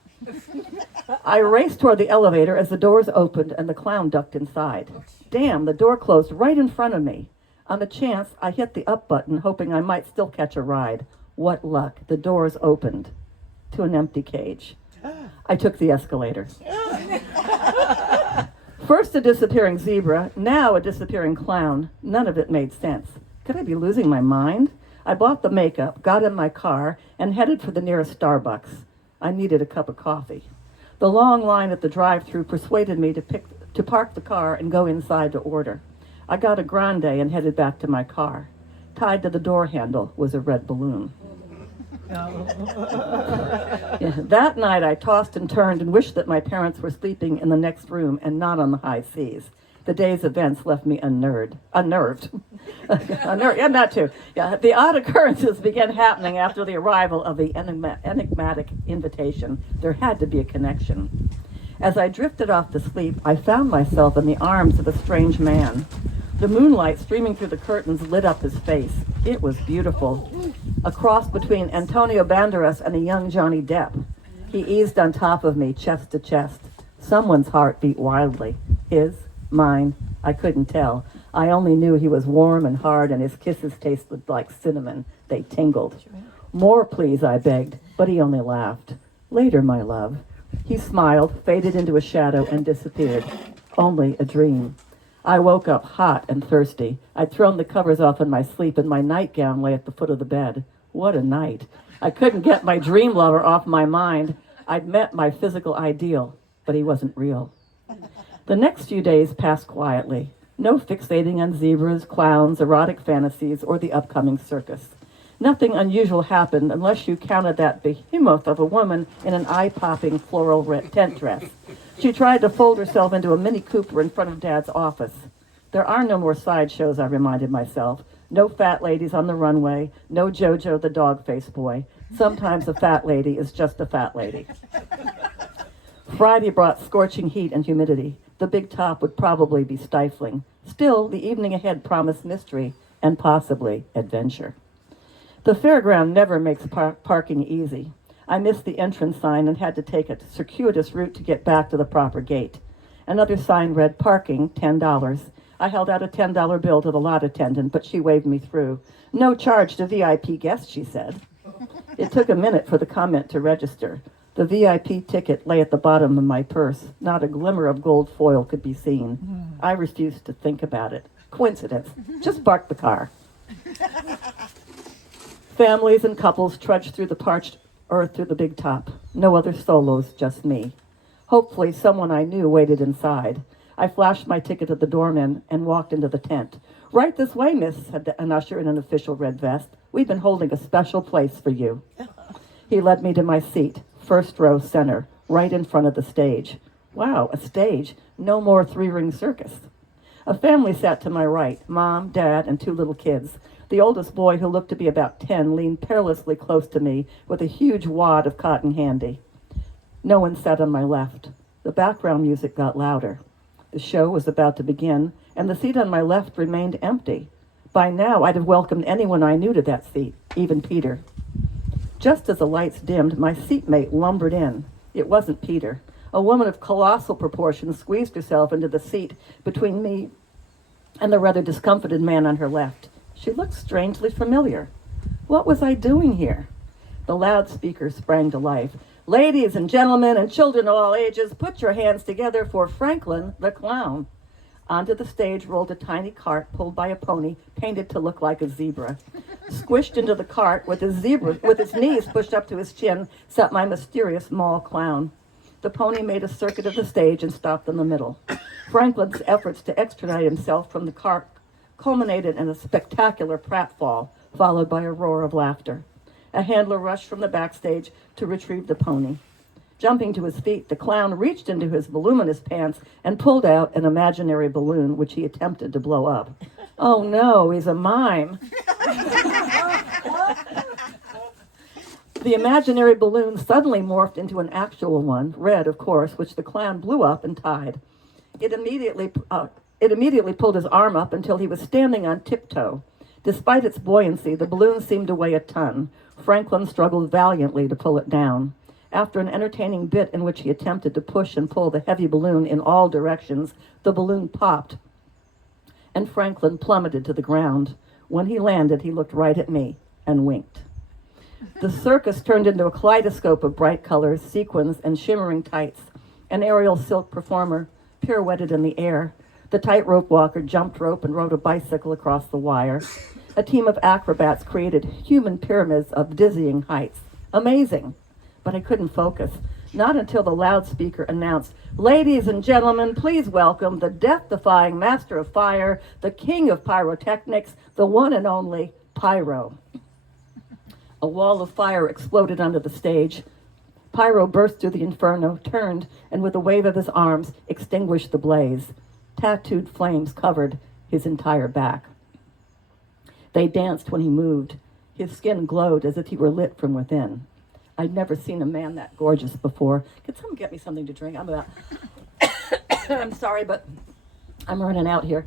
I raced toward the elevator as the doors opened and the clown ducked inside. Damn, the door closed right in front of me. On a chance, I hit the up button, hoping I might still catch a ride. What luck. The doors opened to an empty cage. I took the escalator. First a disappearing zebra, now a disappearing clown. None of it made sense. Could I be losing my mind? I bought the makeup, got in my car, and headed for the nearest Starbucks. I needed a cup of coffee. The long line at the drive-thru persuaded me to park the car and go inside to order. I got a grande and headed back to my car. Tied to the door handle was a red balloon. Yeah, that night I tossed and turned and wished that my parents were sleeping in the next room and not on the high seas. The day's events left me unnerved. Unnerved, yeah, not too. Yeah, the odd occurrences began happening after the arrival of the enigmatic invitation. There had to be a connection. As I drifted off to sleep, I found myself in the arms of a strange man. The moonlight streaming through the curtains lit up his face. It was beautiful. A cross between Antonio Banderas and a young Johnny Depp. He eased on top of me, chest to chest. Someone's heart beat wildly. His, mine, I couldn't tell. I only knew he was warm and hard and his kisses tasted like cinnamon. They tingled. More, please, I begged, but he only laughed. Later, my love. He smiled, faded into a shadow, and disappeared. Only a dream. I woke up hot and thirsty. I'd thrown the covers off in my sleep, and my nightgown lay at the foot of the bed. What a night. I couldn't get my dream lover off my mind. I'd met my physical ideal, but he wasn't real. The next few days passed quietly. No fixating on zebras, clowns, erotic fantasies, or the upcoming circus. Nothing unusual happened unless you counted that behemoth of a woman in an eye-popping floral tent dress. She tried to fold herself into a Mini Cooper in front of Dad's office. There are no more sideshows, I reminded myself. No fat ladies on the runway, no Jojo the dog-faced boy. Sometimes a fat lady is just a fat lady. Friday brought scorching heat and humidity. The big top would probably be stifling. Still, the evening ahead promised mystery and possibly adventure. The fairground never makes parking easy. I missed the entrance sign and had to take a circuitous route to get back to the proper gate. Another sign read, parking, $10. I held out a $10 bill to the lot attendant, but she waved me through. No charge to VIP guests, she said. It took a minute for the comment to register. The VIP ticket lay at the bottom of my purse. Not a glimmer of gold foil could be seen. I refused to think about it. Coincidence. Just park the car. Families and couples trudged through the parched earth through the big top. No other solos, just me. Hopefully someone I knew waited inside. I flashed my ticket at the doorman and walked into the tent. Right this way, miss, said an usher in an official red vest. We've been holding a special place for you. He led me to my seat, first row center, right in front of the stage. Wow, a stage. No more three-ring circus. A family sat to my right, Mom, Dad, and two little kids. The oldest boy, who looked to be about 10, leaned perilously close to me with a huge wad of cotton candy. No one sat on my left. The background music got louder. The show was about to begin, and the seat on my left remained empty. By now, I'd have welcomed anyone I knew to that seat, even Peter. Just as the lights dimmed, my seatmate lumbered in. It wasn't Peter. A woman of colossal proportions squeezed herself into the seat between me and the rather discomfited man on her left. She looked strangely familiar. What was I doing here? The loudspeaker sprang to life. Ladies and gentlemen and children of all ages, put your hands together for Franklin the Clown. Onto the stage rolled a tiny cart pulled by a pony painted to look like a zebra. Squished into the cart with his knees pushed up to his chin sat my mysterious mall clown. The pony made a circuit of the stage and stopped in the middle. Franklin's efforts to extradite himself from the cart culminated in a spectacular pratfall, followed by a roar of laughter. A handler rushed from the backstage to retrieve the pony. Jumping to his feet, the clown reached into his voluminous pants and pulled out an imaginary balloon, which he attempted to blow up. Oh no, he's a mime. The imaginary balloon suddenly morphed into an actual one, red, of course, which the clown blew up and tied. It immediately pulled his arm up until he was standing on tiptoe. Despite its buoyancy, the balloon seemed to weigh a ton. Franklin struggled valiantly to pull it down. After an entertaining bit in which he attempted to push and pull the heavy balloon in all directions, the balloon popped, and Franklin plummeted to the ground. When he landed, he looked right at me and winked. The circus turned into a kaleidoscope of bright colors, sequins, and shimmering tights. An aerial silk performer pirouetted in the air. The tightrope walker jumped rope and rode a bicycle across the wire. A team of acrobats created human pyramids of dizzying heights. Amazing. But I couldn't focus. Not until the loudspeaker announced, "Ladies and gentlemen, please welcome the death-defying master of fire, the king of pyrotechnics, the one and only Pyro." A wall of fire exploded under the stage. Pyro burst through the inferno, turned, and with a wave of his arms, extinguished the blaze. Tattooed flames covered his entire back. They danced when he moved. His skin glowed as if he were lit from within. I'd never seen a man that gorgeous before. Could someone get me something to drink? I'm sorry, but I'm running out here.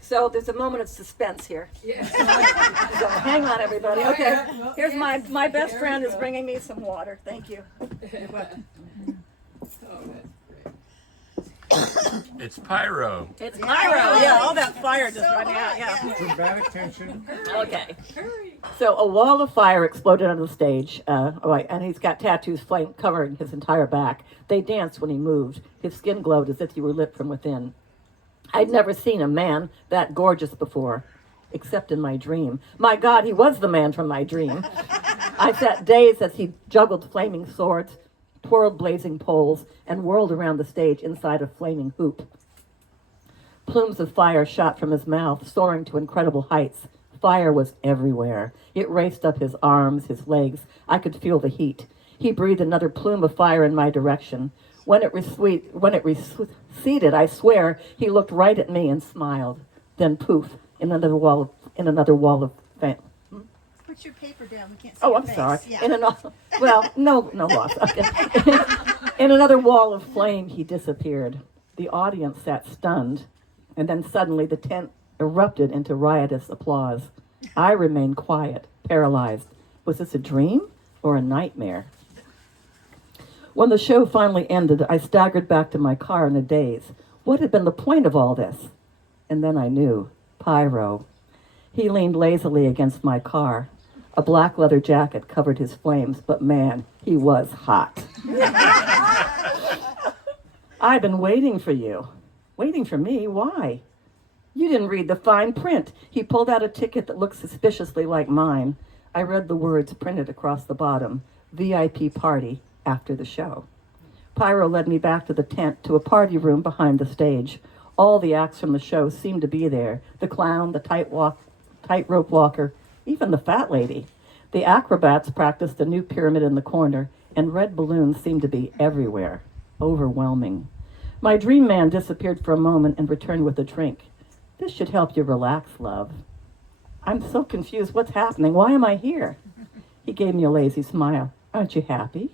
So there's a moment of suspense here. Yeah. So hang on, everybody. Okay. Here's my best friend is bringing me some water. Thank you. It's Pyro. It's Pyro. Yeah, all that fire just running out. Yeah. Dramatic tension. Okay. So a wall of fire exploded on the stage, and he's got tattoos covering his entire back. They danced when he moved. His skin glowed as if he were lit from within. I'd never seen a man that gorgeous before, except in my dream. My God, he was the man from my dream. I sat dazed as he juggled flaming swords, twirled blazing poles, and whirled around the stage inside a flaming hoop. Plumes of fire shot from his mouth, soaring to incredible heights. Fire was everywhere. It raced up his arms, his legs. I could feel the heat. He breathed another plume of fire in my direction. When it receded, I swear, he looked right at me and smiled. Then poof, in another wall of fame. Put your paper down. We can't see Oh, your I'm face. sorry. Yeah. No loss. Okay. In another wall of flame, he disappeared. The audience sat stunned, and then suddenly the tent erupted into riotous applause. I remained quiet, paralyzed. Was this a dream or a nightmare? When the show finally ended, I staggered back to my car in a daze. What had been the point of all this? And then I knew. Pyro. He leaned lazily against my car. A black leather jacket covered his flames, but man, he was hot. I've been waiting for you. Waiting for me? Why? You didn't read the fine print. He pulled out a ticket that looked suspiciously like mine. I read the words printed across the bottom, VIP party after the show. Pyro led me back to the tent, to a party room behind the stage. All the acts from the show seemed to be there. The clown, the tightrope walker, even the fat lady. The acrobats practiced a new pyramid in the corner, and red balloons seemed to be everywhere. Overwhelming. My dream man disappeared for a moment and returned with a drink. This should help you relax, love. I'm so confused. What's happening? Why am I here? He gave me a lazy smile. Aren't you happy?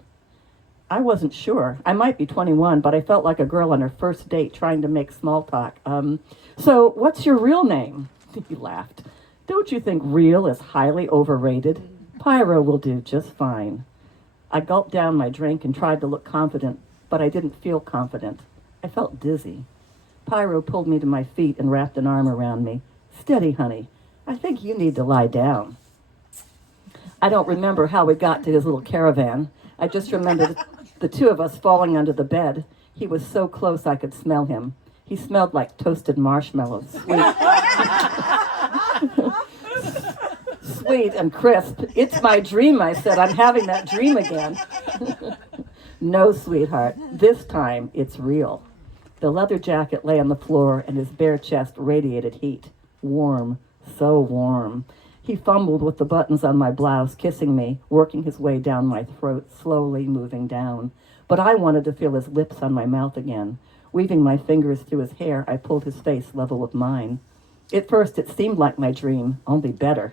I wasn't sure. I might be 21, but I felt like a girl on her first date trying to make small talk. So what's your real name? He laughed. Don't you think real is highly overrated? Pyro will do just fine. I gulped down my drink and tried to look confident, but I didn't feel confident. I felt dizzy. Pyro pulled me to my feet and wrapped an arm around me. Steady, honey. I think you need to lie down. I don't remember how we got to his little caravan. I just remember the two of us falling under the bed. He was so close I could smell him. He smelled like toasted marshmallows, sweet and crisp. It's my dream, I said. I'm having that dream again. No, sweetheart. This time it's real. The leather jacket lay on the floor and his bare chest radiated heat. Warm, so warm. He fumbled with the buttons on my blouse, kissing me, working his way down my throat, slowly moving down. But I wanted to feel his lips on my mouth again. Weaving my fingers through his hair, I pulled his face level with mine. At first, it seemed like my dream, only better.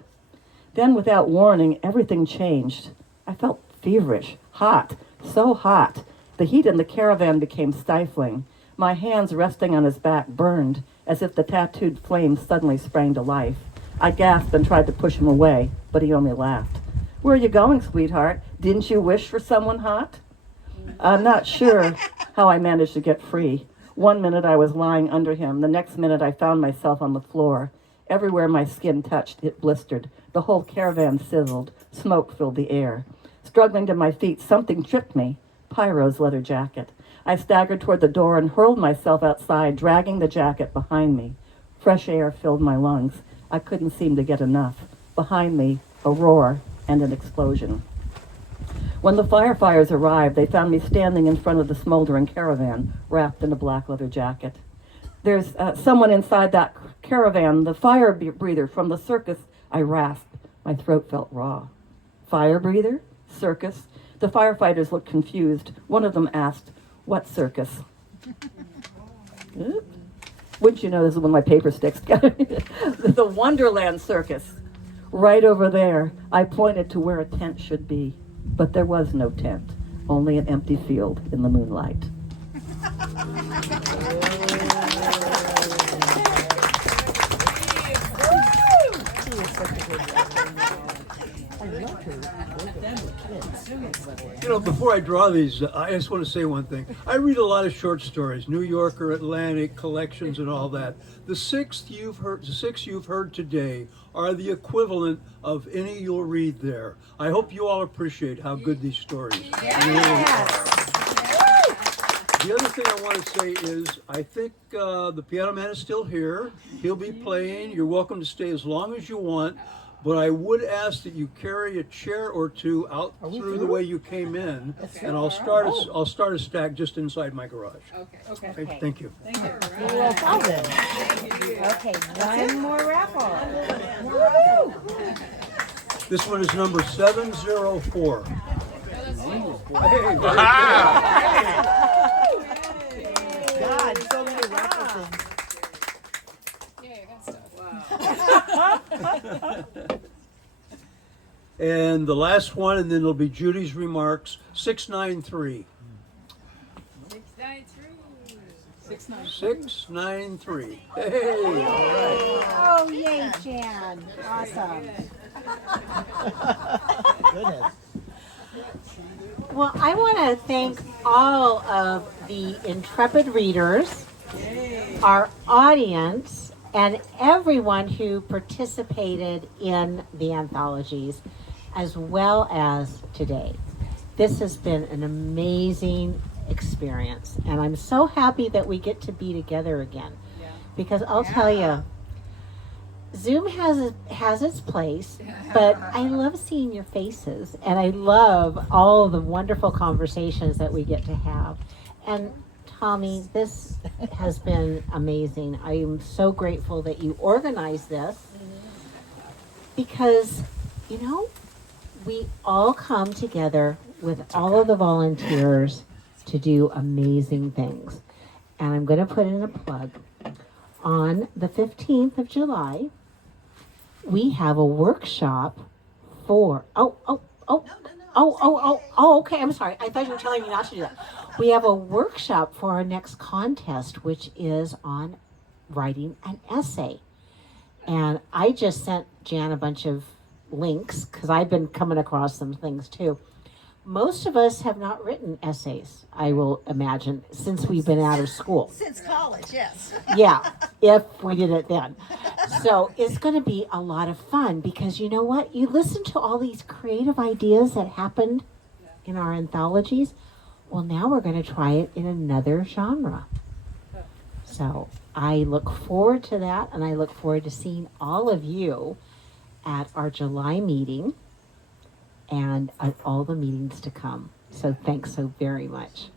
Then, without warning, everything changed. I felt feverish, hot, so hot. The heat in the caravan became stifling. My hands resting on his back burned, as if the tattooed flame suddenly sprang to life. I gasped and tried to push him away, but he only laughed. Where are you going, sweetheart? Didn't you wish for someone hot? I'm not sure how I managed to get free. 1 minute I was lying under him. The next minute I found myself on the floor. Everywhere my skin touched, it blistered. The whole caravan sizzled. Smoke filled the air. Struggling to my feet, something tripped me. Pyro's leather jacket. I staggered toward the door and hurled myself outside, dragging the jacket behind me. Fresh air filled my lungs. I couldn't seem to get enough. Behind me, a roar and an explosion. When the firefighters arrived, they found me standing in front of the smoldering caravan, wrapped in a black leather jacket. There's someone inside that caravan, the fire breather from the circus, I rasped. My throat felt raw. Fire breather? Circus? The firefighters looked confused. One of them asked, "What circus?" Wouldn't you know, this is one of my paper sticks. The Wonderland Circus. Right over there, I pointed to where a tent should be. But there was no tent, only an empty field in the moonlight. You know, before I draw these, I just want to say one thing. I read a lot of short stories, New Yorker, Atlantic, collections, and all that. The six you've heard today are the equivalent of any you'll read there. I hope you all appreciate how good these stories really are. The other thing I want to say is, I think the piano man is still here. He'll be playing. You're welcome to stay as long as you want. But I would ask that you carry a chair or two out through the way you came in, and I'll start a stack just inside my garage. Okay. Thank you. Okay, one more raffle. This one is number 704. Hey, God, so many raffles. And the last one, and then it'll be Judy's remarks, 693. 693. Hey! All right. Oh, yay, Jan. Awesome. Goodness. Well, I want to thank all of the intrepid readers, our audience, and everyone who participated in the anthologies, as well as today. This has been an amazing experience, and I'm so happy that we get to be together again. Because I'll tell you, Zoom has its place, but I love seeing your faces, and I love all the wonderful conversations that we get to have. And Tommy, this has been amazing. I am so grateful that you organized this, because, you know, we all come together with all of the volunteers to do amazing things. And I'm going to put in a plug. On the 15th of July, we have a workshop for, okay, I'm sorry. I thought you were telling me not to do that. We have a workshop for our next contest, which is on writing an essay. And I just sent Jan a bunch of links, because I've been coming across some things too. Most of us have not written essays, I will imagine, since we've been out of school. Since college, yes. Yeah, if we did it then. So it's going to be a lot of fun, because you know what? You listen to all these creative ideas that happened in our anthologies. Well, now we're going to try it in another genre. So I look forward to that, and I look forward to seeing all of you at our July meeting and at all the meetings to come. So thanks so very much.